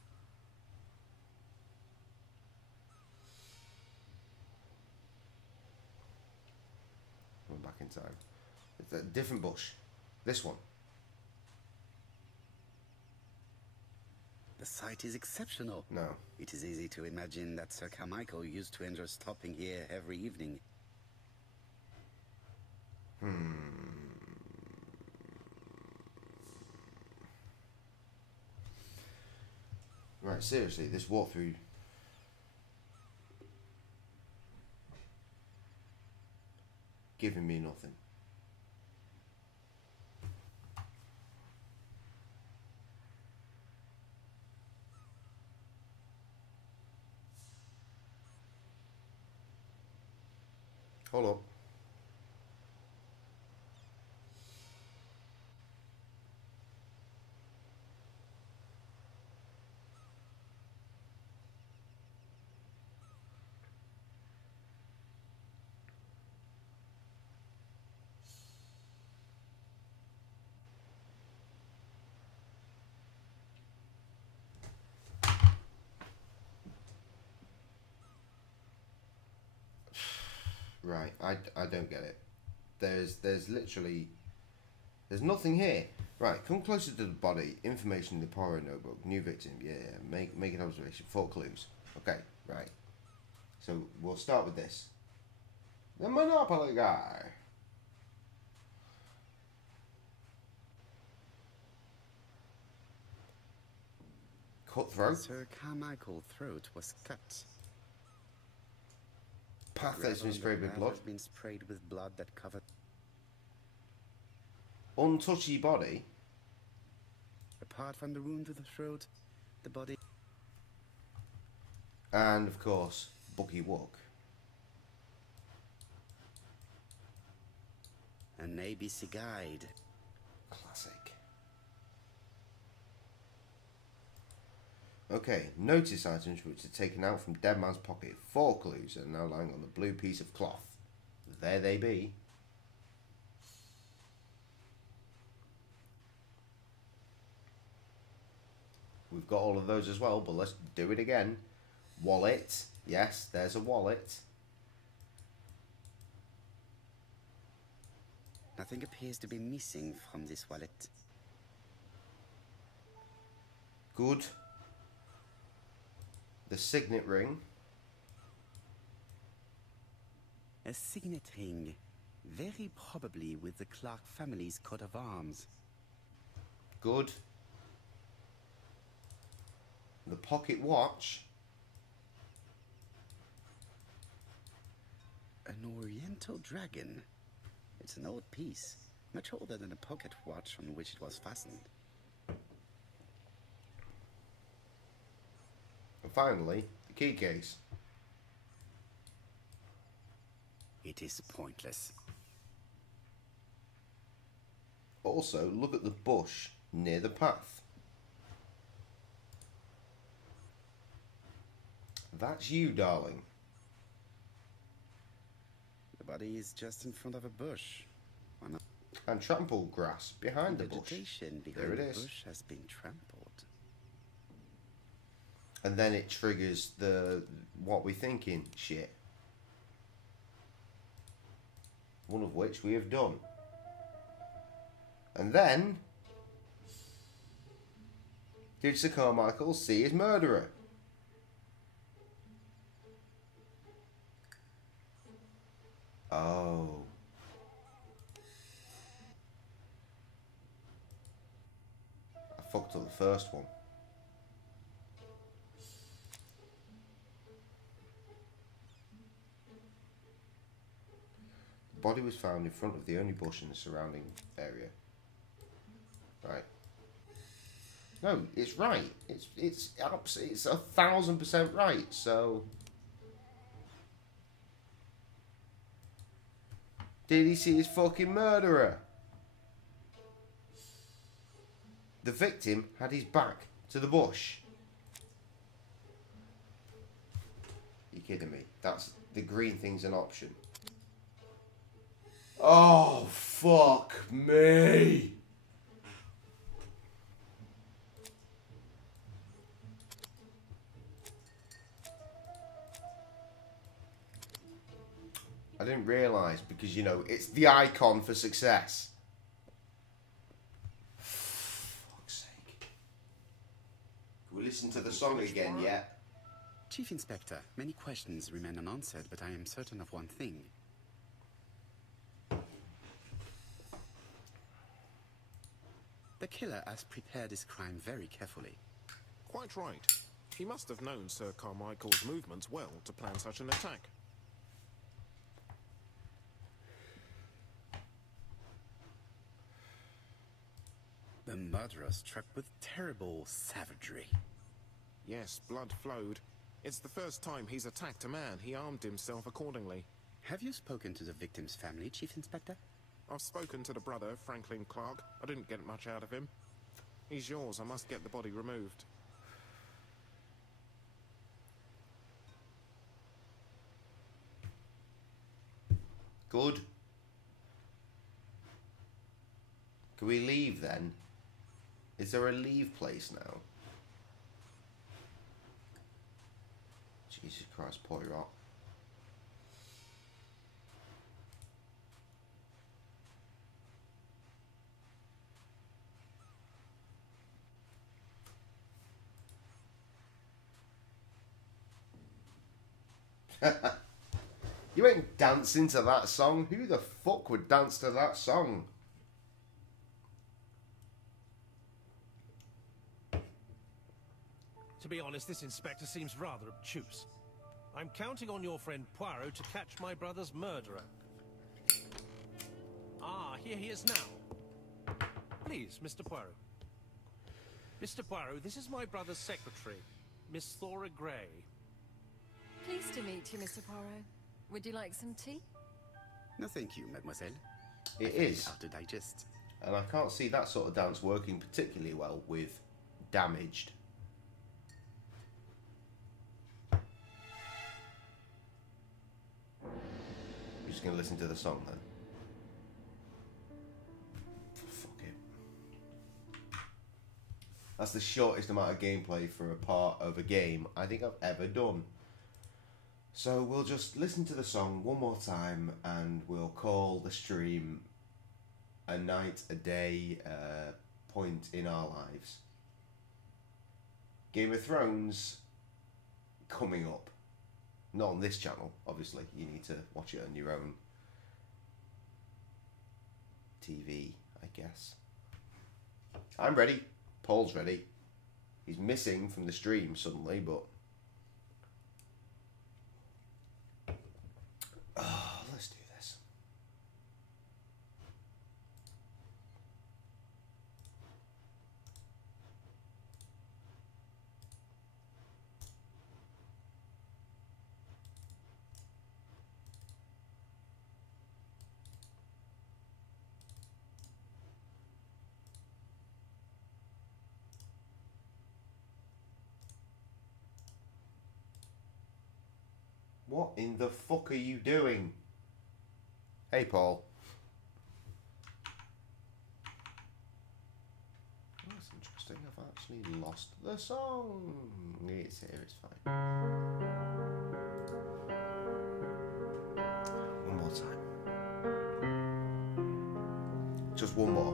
Going back in time. It's a different bush. This one. The site is exceptional. No. It is easy to imagine that Sir Carmichael used to enjoy stopping here every evening. Right, seriously, this walkthrough. Giving me nothing. Hold up. Right, I don't get it. There's literally nothing here. Right, come closer to the body. Information in the Poirot notebook. New victim. Yeah, make an observation. 4 clues. Okay, right. So we'll start with this. The Monopoly guy. Cutthroat. Sir Carmichael's throat was cut. Path that's been sprayed with blood. Has been sprayed with blood that covered. Untouchy body. Apart from the wound to the throat, the body. And of course, Boogie Wook. An ABC guide. Classic. Okay, notice items which are taken out from dead man's pocket. 4 clues are now lying on the blue piece of cloth. There they be. We've got all of those as well, but let's do it again. Wallet. Yes, there's a wallet. Nothing appears to be missing from this wallet. Good. The signet ring. A signet ring, very probably with the Clark family's coat of arms. Good. The pocket watch. An oriental dragon. It's an old piece, much older than the pocket watch on which it was fastened. And finally, the key case. It is pointless. Also, look at the bush near the path. That's you, darling. The body is just in front of a bush. And trampled grass behind the bush. Vegetation There behind it the is. bush has been trampled. And then it triggers the what we're thinking shit. One of which we have done. And then did Sir Carmichael see his murderer? Oh. I fucked up the first one. The body was found in front of the only bush in the surrounding area. Right. No, it's right. It's 1,000% right. So, did he see his fucking murderer? The victim had his back to the bush. You kidding me? That's the green thing's an option. Oh, fuck me. I didn't realise because, you know, it's the icon for success. Fuck's sake. Can we listen to the song again yet? Chief Inspector, many questions remain unanswered, but I am certain of one thing. The killer has prepared his crime very carefully. Quite right. He must have known Sir Carmichael's movements well to plan such an attack. The murderer struck with terrible savagery. Yes, blood flowed. It's the first time he's attacked a man. He armed himself accordingly. Have you spoken to the victim's family, Chief Inspector? I've spoken to the brother, Franklin Clark. I didn't get much out of him. He's yours. I must get the body removed. Good. Can we leave then? Is there a leave place now? Jesus Christ, Poirot. You ain't dancing to that song. Who the fuck would dance to that song? To be honest, this inspector seems rather obtuse. I'm counting on your friend Poirot to catch my brother's murderer. Ah, here he is now. Please, Mr. Poirot. Mr. Poirot, this is my brother's secretary, Miss Thora Gray. Pleased to meet you, Mr. Poirot. Would you like some tea? No, thank you, mademoiselle. It is. Hard to digest. And I can't see that sort of dance working particularly well with Damaged. You're just going to listen to the song then? Fuck it. That's the shortest amount of gameplay for a part of a game I think I've ever done. So we'll just listen to the song one more time and we'll call the stream a night, a day, point in our lives. Game of Thrones coming up. Not on this channel, obviously. You need to watch it on your own TV, I guess. I'm ready. Paul's ready. He's missing from the stream suddenly, but... Oh, let's do this. What in the fuck are you doing? Hey, Paul. That's interesting. I've actually lost the song. It's here, it's fine. One more time. Just one more.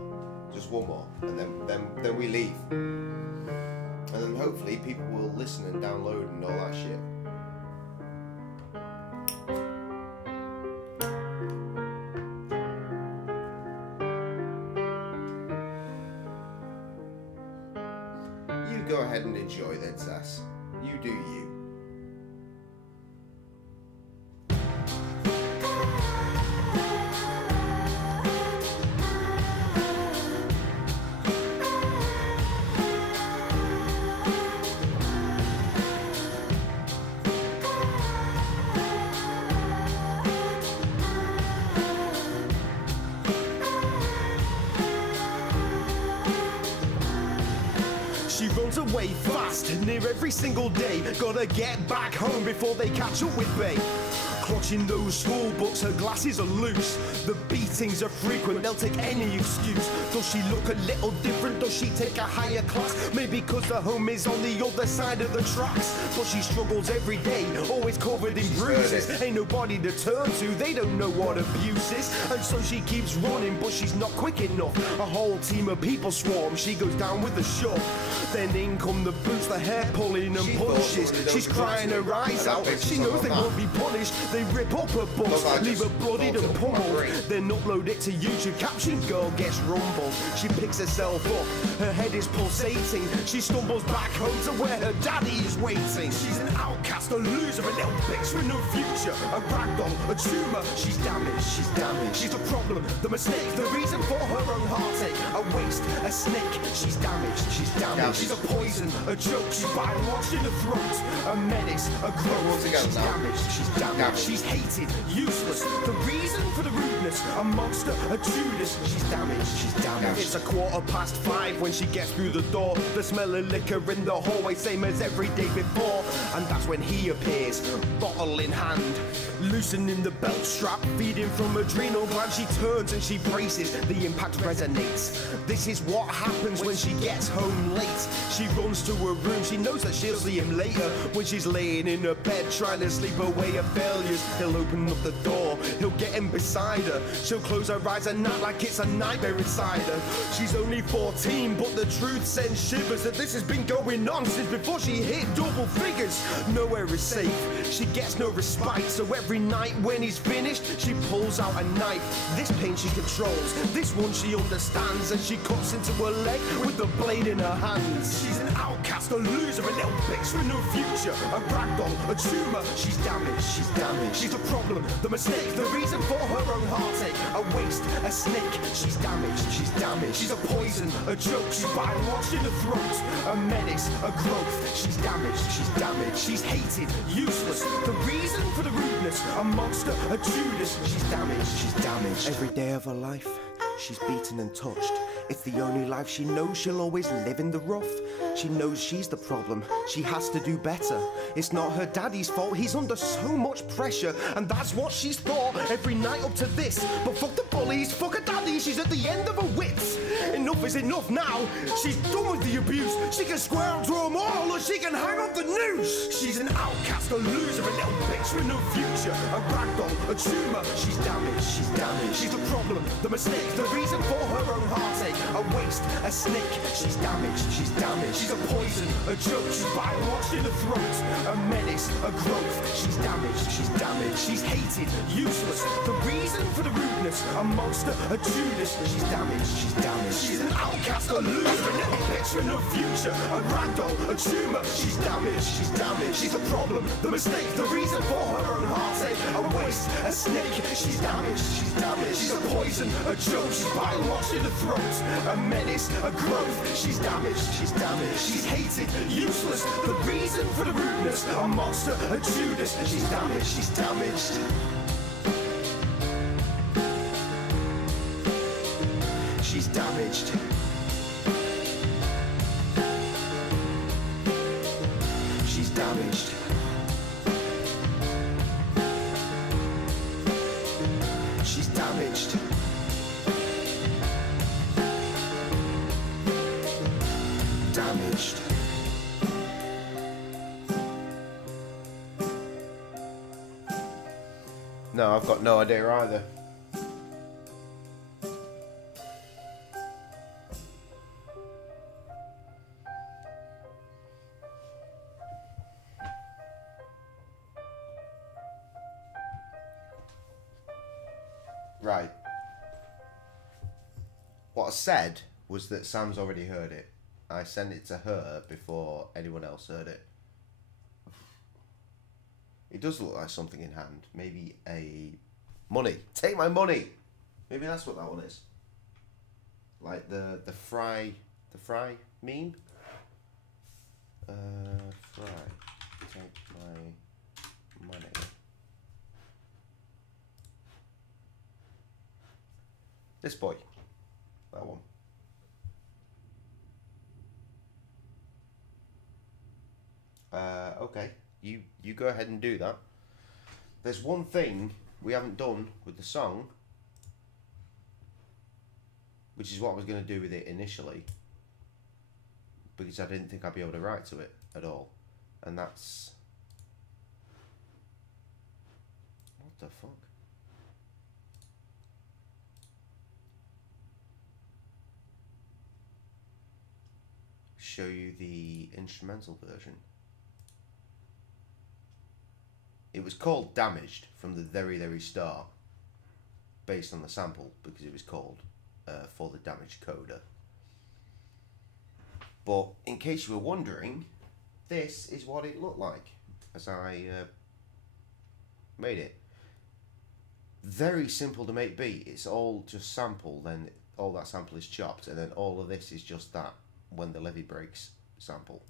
Just one more. And then we leave. And then hopefully people will listen and download and all that shit. Go ahead and enjoy then, Sass. You do you. Away fast, near every single day. Gotta get back home before they catch up with Bay. Clutching those school books, her glasses are loose. The beatings are frequent, they'll take any excuse. Does she look a little different? Does she take a higher class? Maybe cause the home is on the other side of the tracks. But she struggles every day, always covered in bruises. Ain't nobody to turn to, they don't know what abuse is. And so she keeps running, but she's not quick enough. A whole team of people swarm, she goes down with a shove. Then in come the boots, the hair pulling and pushes. She's crying her eyes out, she knows they won't be punished. They rip up her books, leave her bloodied and pummeled. Then upload it to YouTube, caption girl gets rumbled. She picks herself up, her head is pulsating. She stumbles back home to where her daddy is waiting. She's an outcast, a loser, a little bitch with no future. A ragdoll, a tumour, she's damaged, she's damaged. She's the problem, the mistake, the reason for her own heartache. A waste, a snake, she's damaged, she's damaged. She's a poison, a joke, she's bile washed in the throat. A menace, a growth, she's damaged, she's damaged. she's hated, useless. The reason for the rudeness, a monster, a Judas. She's damaged, she's damaged. It's 5:15 when she gets through the door. The smell of liquor in the hallway, same as every day before. And that's when he appears, bottle in hand, loosening the belt strap, feeding from adrenal gland. She turns and she braces, the impact resonates. This is what happens when she gets home late. She runs to her room, she knows that she'll see him later. When she's laying in her bed trying to sleep away her failures, he'll open up the door, he'll get in beside her. She'll close her eyes and act like it's a nightmare inside her. She's only 14, but the truth sends shivers that this has been going on since before she hit double figures. Nowhere is safe, she gets no respite. So every night when he's finished, she pulls out a knife. This pain she controls, this one she understands, and she cuts into her leg with the blade in her hands. She's an outcast, a loser, a little bitch with no future, a ragdoll, a tumor. She's damaged, she's damaged. She's the problem, the mistake, the reason for her own heartache, a waste, a snake. She's damaged, she's damaged. She's a poison, a joke. She's bile-washed in the throat, a menace, a growth. She's damaged, she's damaged. She's hated, useless. The reason for the rudeness, a monster, a Judas. She's damaged, she's damaged. Every day of her life, she's beaten and touched. It's the only life she knows. She'll always live in the rough. She knows she's the problem, she has to do better. It's not her daddy's fault, he's under so much pressure. And that's what she's thought every night up to this. But fuck the bullies, fuck her daddy, she's at the end of her wits. Enough is enough now, she's done with the abuse. She can square up to them all, or she can hang up the noose. She's an outcast, a loser, a little bitch with no future, a ragdoll, a tumor. She's damaged, she's damaged. She's the problem, the mistake, the reason for her own heartache, a waste, a snake. She's damaged, she's damaged. She's a poison, a joke. She's bile-washed in the throat, a menace, a growth. She's damaged, she's damaged. She's hated, useless. The reason for the rudeness, a monster, a Judas. She's damaged, she's damaged. She's an outcast, a loser, a little bitch with no future, a ragdoll, a tumor. She's damaged, she's damaged. She's the problem, the mistake, the reason for her own heartache, a waste, a snake. She's damaged, she's damaged. She's a poison, a joke. She's bile-washed in the throat, a menace, a growth. She's damaged, she's damaged. She's hated, useless. The reason for the rudeness, a monster, a Judas. She's damaged, she's damaged. She's damaged. She's damaged. She's damaged. Damaged. No, I've got no idea either. Right. What I said was that Sam's already heard it. I sent it to her before anyone else heard it. It does look like something in hand. Maybe a money. Take my money. Maybe that's what that one is. Like the fry meme. Fry. Take my money. This boy. That one. Okay. You go ahead and do that. There's one thing we haven't done with the song, which is what I was going to do with it initially, because I didn't think I'd be able to write to it at all, and that's... What the fuck? Show you the instrumental version. It was called Damaged from the very, very start, based on the sample, because it was called For the Damaged Coda. But in case you were wondering, this is what it looked like as I made it. Very simple to make beat. It's all just sample, then all that sample is chopped, and then all of this is just that when the levee breaks sample.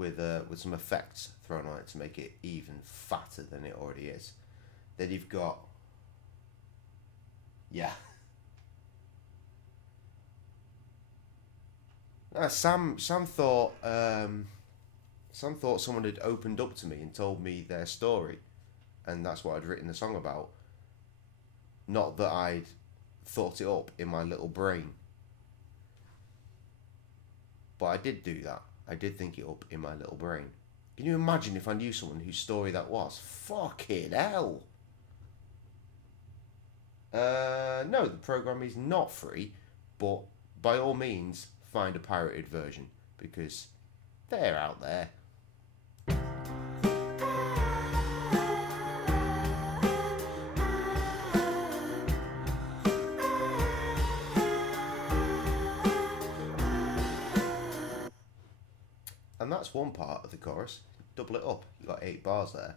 with some effects thrown on it to make it even fatter than it already is. Then you've got, yeah. Sam thought someone had opened up to me and told me their story, and that's what I'd written the song about. Not that I'd thought it up in my little brain, but I did do that. I did think it up in my little brain. Can you imagine if I knew someone whose story that was? Fucking hell. No, the program is not free, but by all means, find a pirated version, because they're out there. And that's one part of the chorus. Double it up. You've got 8 bars there.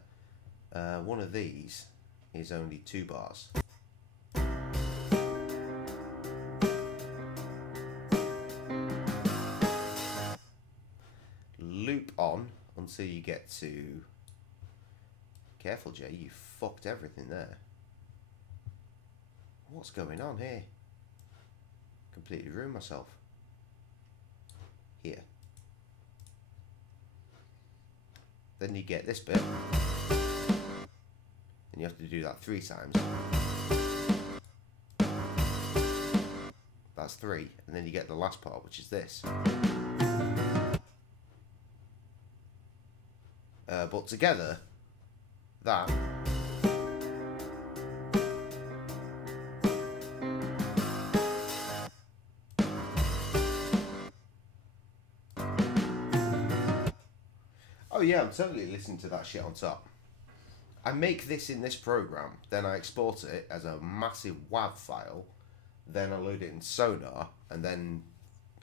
One of these is only 2 bars. Loop on until you get to... Careful, Jay, you fucked everything there. What's going on here? Completely ruined myself. Here. Then you get this bit. And you have to do that 3 times. That's 3. And then you get the last part, which is this. But together, that oh yeah, I'm totally listening to that shit on top. I make this in this program, then I export it as a massive WAV file, then I load it in Sonar, and then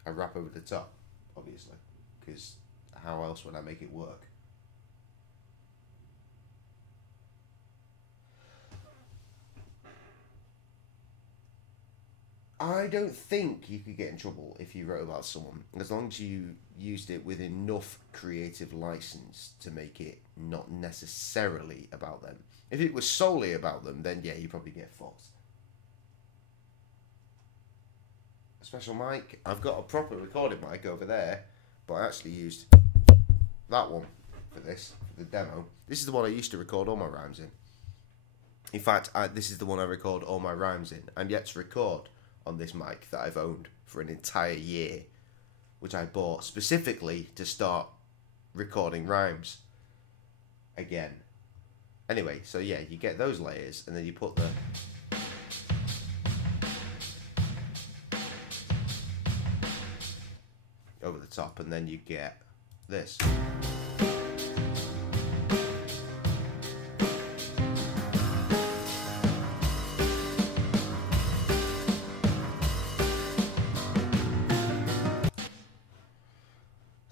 I rap over the top, obviously, because how else would I make it work? I don't think you could get in trouble if you wrote about someone, as long as you used it with enough creative license to make it not necessarily about them. If it was solely about them, then yeah, you probably get fucked. A special mic. I've got a proper recording mic over there, but I actually used that one for this, for the demo. This is the one I used to record all my rhymes in. In fact, this is the one I record all my rhymes in. I'm yet to record on this mic that I've owned for an entire year, which I bought specifically to start recording rhymes again. Anyway, so yeah, you get those layers and then you put the over the top, and then you get this.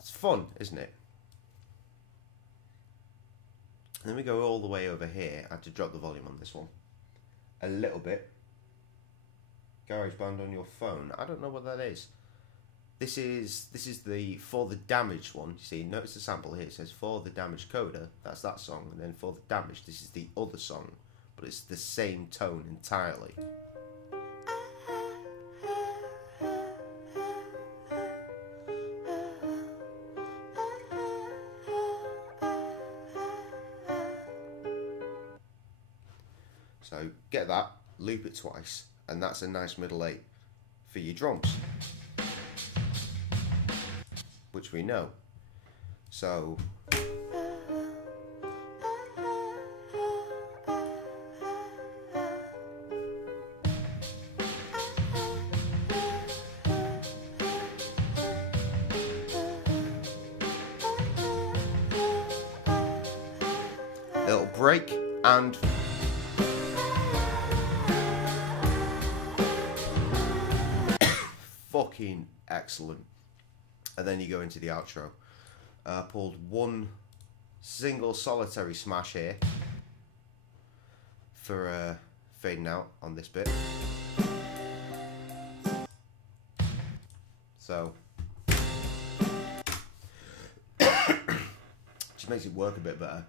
Fun, isn't it? And then we go all the way over here. I had to drop the volume on this one a little bit. GarageBand on your phone. I don't know what that is. This is the For the Damaged one. You see, notice the sample here. It says For the Damaged Coda. That's that song. And then For the Damaged, this is the other song, but it's the same tone entirely. So get that, loop it twice, and that's a nice middle 8 for your drums, which we know. So it'll break and fucking excellent. And then you go into the outro. Pulled one single solitary smash here for fading out on this bit. So just makes it work a bit better.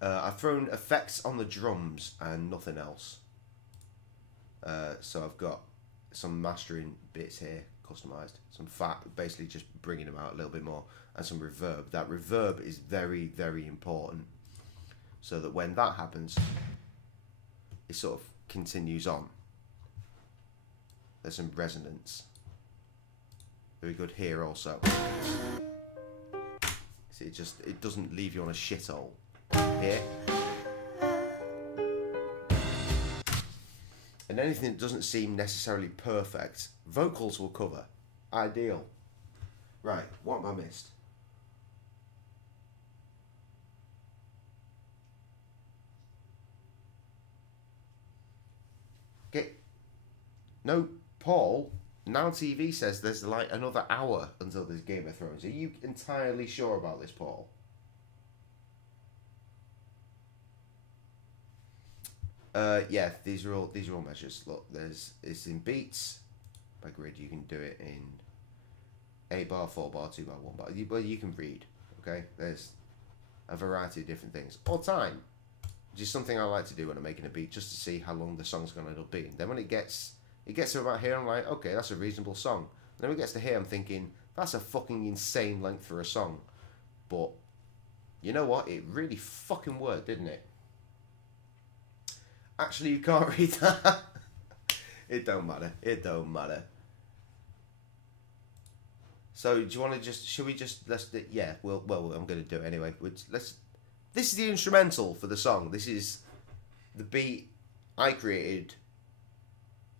I've thrown effects on the drums and nothing else. So I've got some mastering bits here, customized. Some fat, basically just bringing them out a little bit more. And some reverb. That reverb is very, very important. So that when that happens, it sort of continues on. There's some resonance. Very good here also. See, it doesn't leave you on a shithole. Here. And anything that doesn't seem necessarily perfect, vocals will cover. Ideal. Right, what have I missed? Okay. No, Paul, Now TV says there's like another hour until there's Game of Thrones. Are you entirely sure about this, Paul? Yeah, these are all measures. Look, it's in beats by grid. You can do it in 8 bar, 4 bar, 2 bar, 1 bar. Well, you can read. Okay, there's a variety of different things. Or time, which is something I like to do when I'm making a beat, just to see how long the song's going to end up being. Then when it gets to about here, I'm like, okay, that's a reasonable song. And then when it gets to here, I'm thinking that's a fucking insane length for a song. But you know what? It really fucking worked, didn't it? Actually, you can't read that. It don't matter. It don't matter. So, do you want to just... Should we just... Yeah, well, I'm going to do it anyway. This is the instrumental for the song. This is the beat I created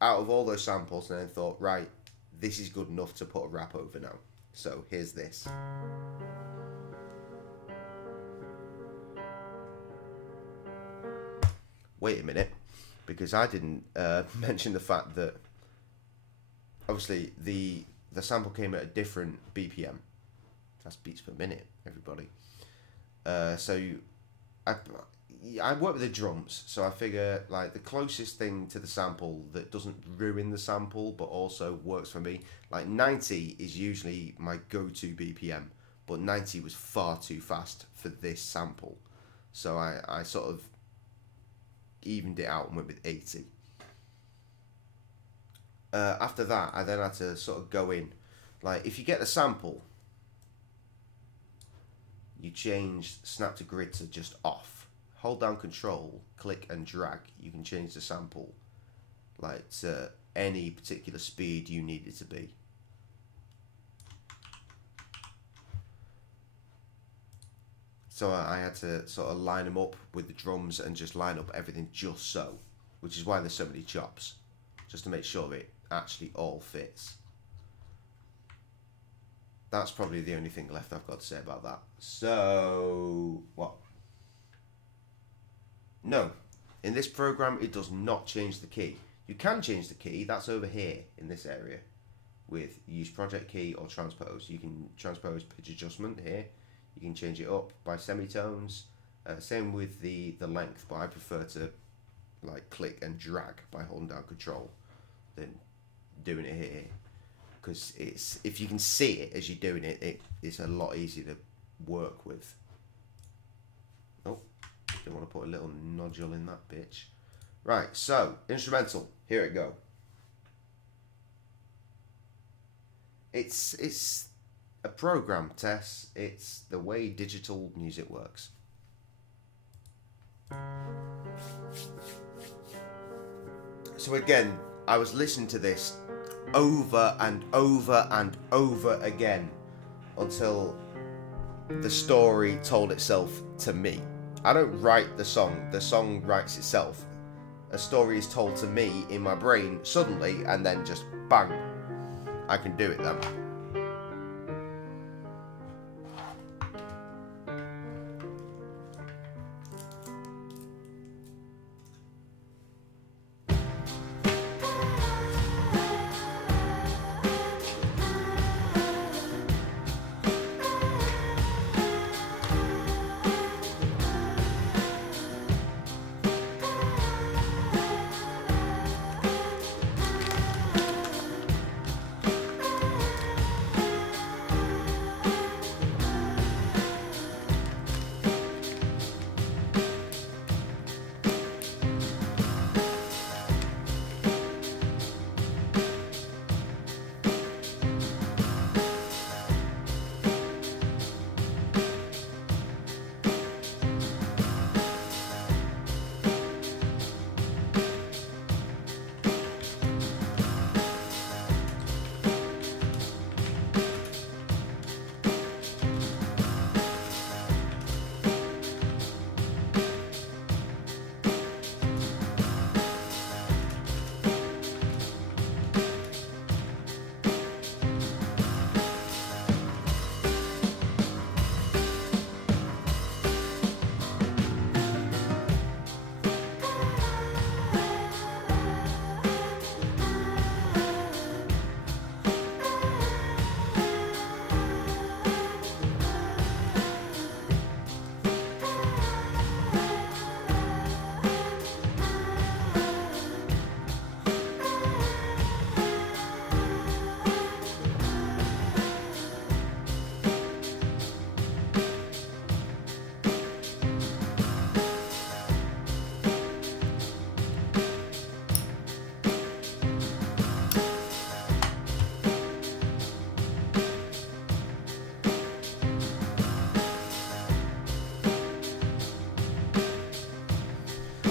out of all those samples and then thought, right, this is good enough to put a rap over now. So, here's this. Wait a minute, because I didn't mention the fact that obviously the sample came at a different BPM. That's beats per minute, everybody. So I work with the drums, so I figure like the closest thing to the sample that doesn't ruin the sample but also works for me, like 90 is usually my go-to BPM, but 90 was far too fast for this sample. So I sort of evened it out and went with 80. After that, I then had to sort of go in. Like, if you get the sample, you change snap to grid to just off. Hold down control, click and drag. You can change the sample like to any particular speed you need it to be. So I had to sort of line them up with the drums and just line up everything just so, which is why there's so many chops, just to make sure it actually all fits. That's probably the only thing left I've got to say about that. So, what? No, in this program it does not change the key. You can change the key, that's over here in this area with use project key or transpose. You can transpose pitch adjustment here. You can change it up by semitones. Same with the length, but I prefer to like click and drag by holding down control than doing it here. Because it's, if you can see it as you're doing it, it's a lot easier to work with. Oh, don't want to put a little nodule in that bitch. Right, so instrumental. Here it go. It's a program, Tess. It's the way digital music works. So again, I was listening to this over and over and over again until the story told itself to me. I don't write the song writes itself. A story is told to me in my brain suddenly, and then just bang, I can do it then.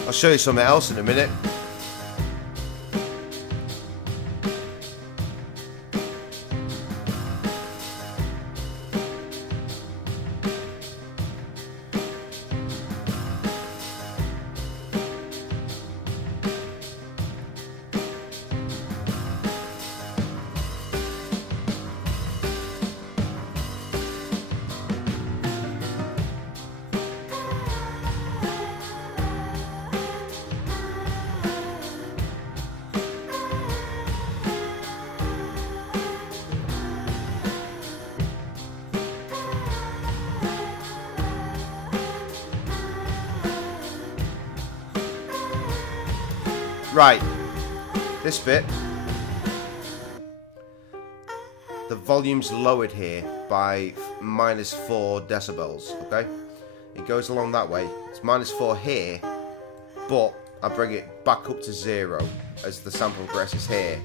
I'll show you something else in a minute. Right, this bit, the volume's lowered here by -4 decibels, okay? It goes along that way, it's -4 here, but I bring it back up to 0 as the sample progresses here.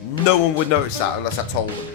No one would notice that unless I told them.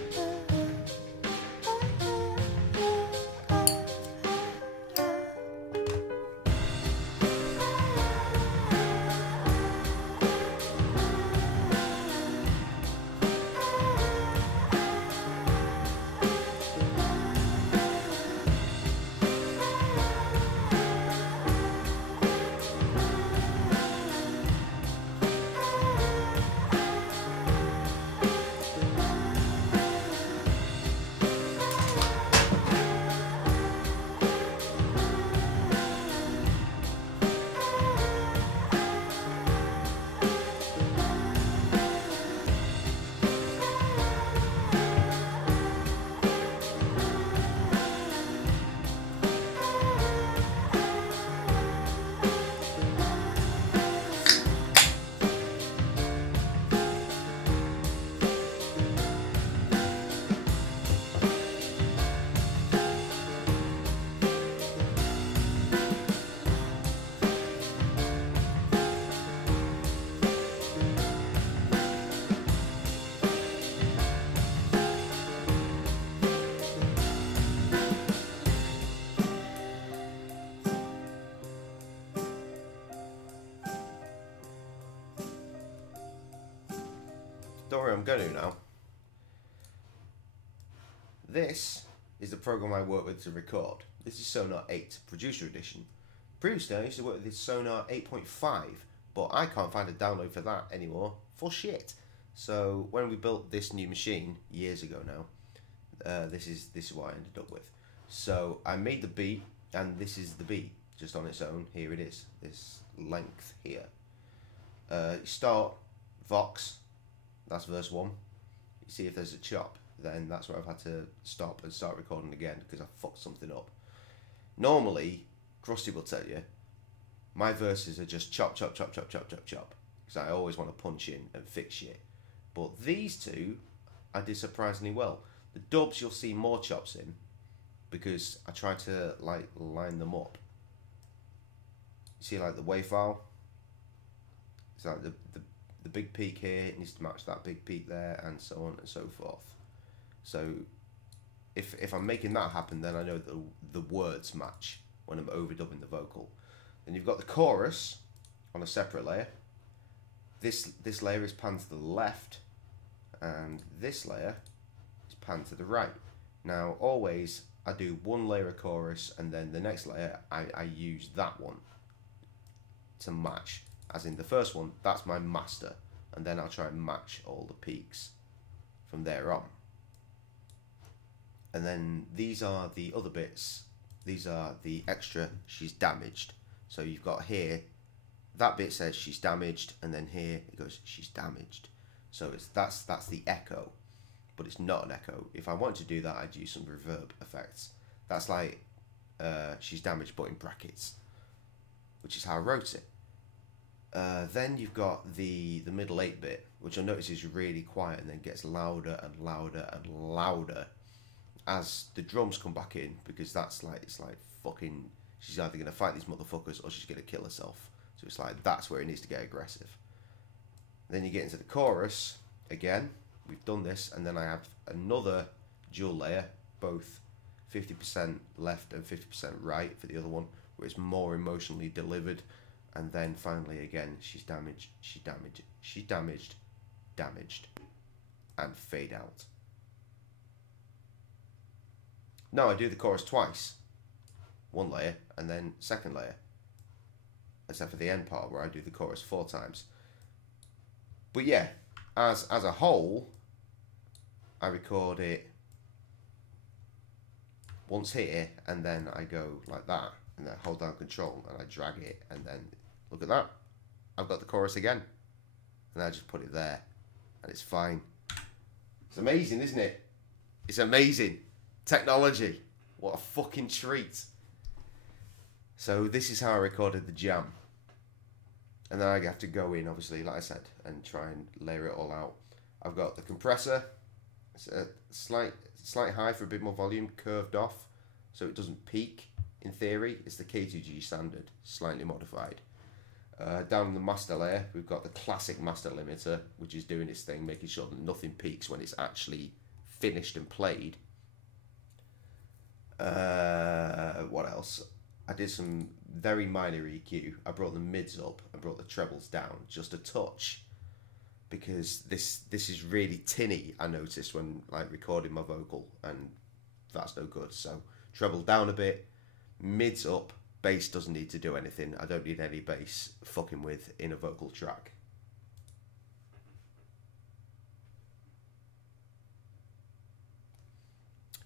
Don't worry, I'm going to now. This is the program I work with to record. This is Sonar 8 Producer Edition. Previously, I used to work with this Sonar 8.5, but I can't find a download for that anymore for shit. So when we built this new machine years ago now, this is what I ended up with. So I made the beat, and this is the beat just on its own. Here it is, this length here. Start Vox. That's verse 1. You see if there's a chop, then that's where I've had to stop and start recording again because I fucked something up. Normally, Christie will tell you, my verses are just chop, chop, chop, chop, chop, chop, chop, because I always want to punch in and fix shit. But these two, I did surprisingly well. The dubs you'll see more chops in because I try to like line them up. You see like the wave file? It's like the big peak here, it needs to match that big peak there, and so on and so forth. So if I'm making that happen, then I know the words match when I'm overdubbing the vocal. Then you've got the chorus on a separate layer. This layer is panned to the left, and this layer is panned to the right. Now always I do one layer of chorus, and then the next layer I use that one to match. As in the first one, that's my master, and then I'll try and match all the peaks from there on. And then these are the other bits. These are the extra she's damaged. So you've got here, that bit says she's damaged, and then here it goes she's damaged. So that's the echo, but it's not an echo. If I wanted to do that, I'd use some reverb effects. That's like she's damaged but in brackets, which is how I wrote it. Then you've got the middle 8 bit, which you'll notice is really quiet and then gets louder and louder and louder as the drums come back in, because that's like, it's like fucking, she's either going to fight these motherfuckers or she's going to kill herself. So it's like, that's where it needs to get aggressive. Then you get into the chorus again. We've done this, and then I have another dual layer, both 50% left and 50% right for the other one, where it's more emotionally delivered, and then finally again, she's damaged, damaged, and fade out. No, I do the chorus twice. One layer, and then second layer. Except for the end part where I do the chorus 4 times. But yeah, as a whole, I record it once here, and then I go like that, and then hold down control, and I drag it, and then look at that. I've got the chorus again. And I just put it there, and it's fine. It's amazing, isn't it? It's amazing. Technology. What a fucking treat. So this is how I recorded the jam. And then I have to go in, obviously, like I said, and try and layer it all out. I've got the compressor. It's a slight high for a bit more volume, curved off, so it doesn't peak. In theory, it's the K2G standard, slightly modified. Down in the master layer, we've got the classic master limiter, which is doing its thing, making sure that nothing peaks when it's actually finished and played. What else? I did some very minor EQ. I brought the mids up, I brought the trebles down just a touch, because this is really tinny, I noticed when like recording my vocal, and that's no good. So treble down a bit, mids up, bass doesn't need to do anything. I don't need any bass fucking with in a vocal track.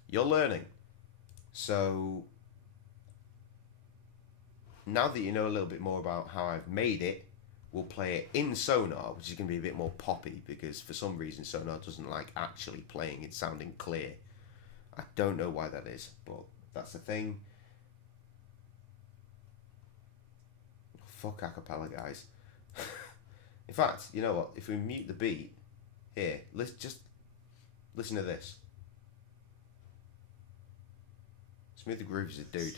You're learning. So now that you know a little bit more about how I've made it, we'll play it in Sonar, which is going to be a bit more poppy, because for some reason Sonar doesn't like actually playing it sounding clear. I don't know why that is, but that's the thing. Fuck acapella, guys. In fact, you know what? If we mute the beat here, let's just listen to this. Smooth the Grooves is a dude.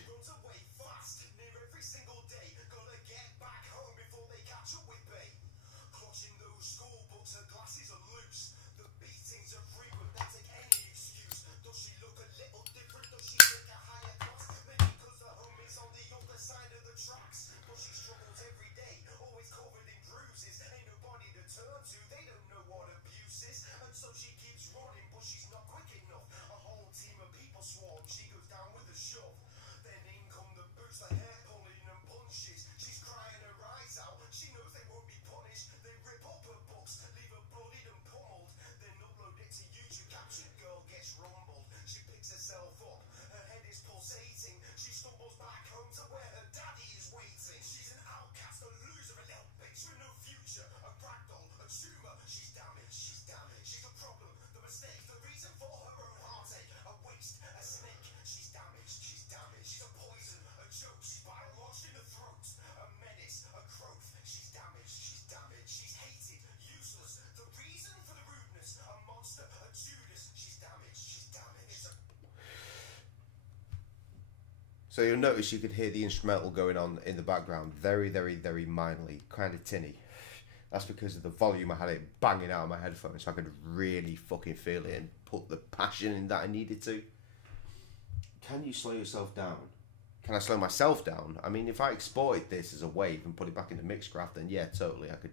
So you'll notice you could hear the instrumental going on in the background very, very, very minorly, kind of tinny. That's because of the volume. I had it banging out of my headphones, so I could really fucking feel it and put the passion in that I needed to. Can you slow yourself down? Can I slow myself down? I mean, if I exported this as a wave and put it back into Mixcraft, then yeah, totally. I could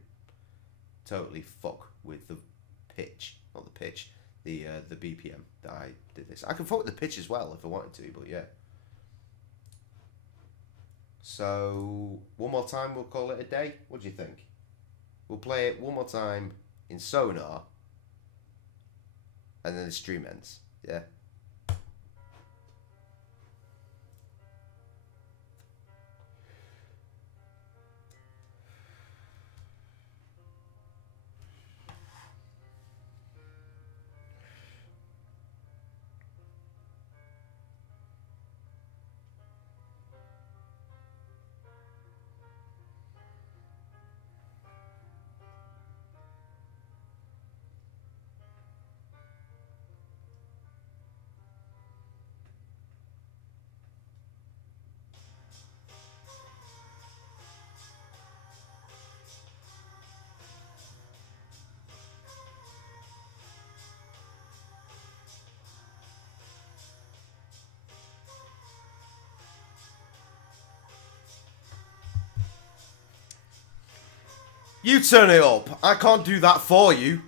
totally fuck with the pitch, not the pitch, the BPM that I did this. I can fuck with the pitch as well if I wanted to, but yeah. So, one more time, we'll call it a day. What do you think? We'll play it one more time in Sonar, and then the stream ends. Yeah? You turn it up. I can't do that for you.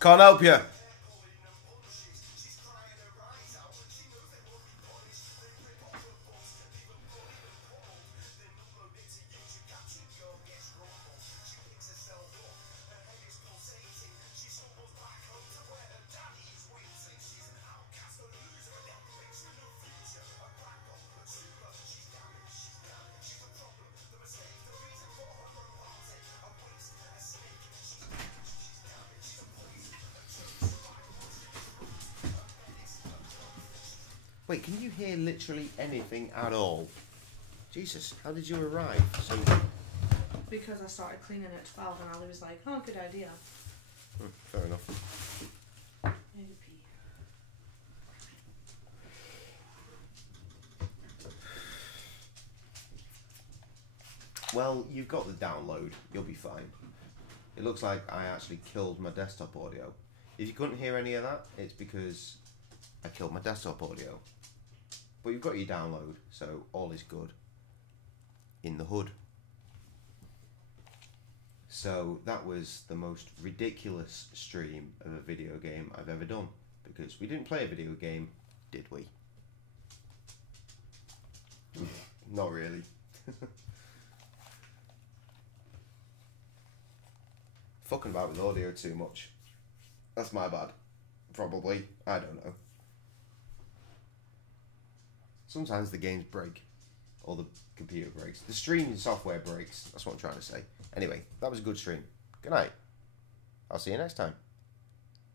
Can't help you. Wait, can you hear literally anything at all? Jesus, how did you arrive? So Because I started cleaning at 12 and Ali was like, oh, good idea. fair enough. Maybe pee. Well, you've got the download. You'll be fine. It looks like I actually killed my desktop audio. If you couldn't hear any of that, it's because I killed my desktop audio. But you've got your download, so all is good. In the hood. So that was the most ridiculous stream of a video game I've ever done. Because we didn't play a video game, did we? Not really. Fucking about with audio too much. That's my bad. Probably. I don't know. Sometimes the games break. Or the computer breaks. The streaming software breaks. That's what I'm trying to say. Anyway, that was a good stream. Good night. I'll see you next time.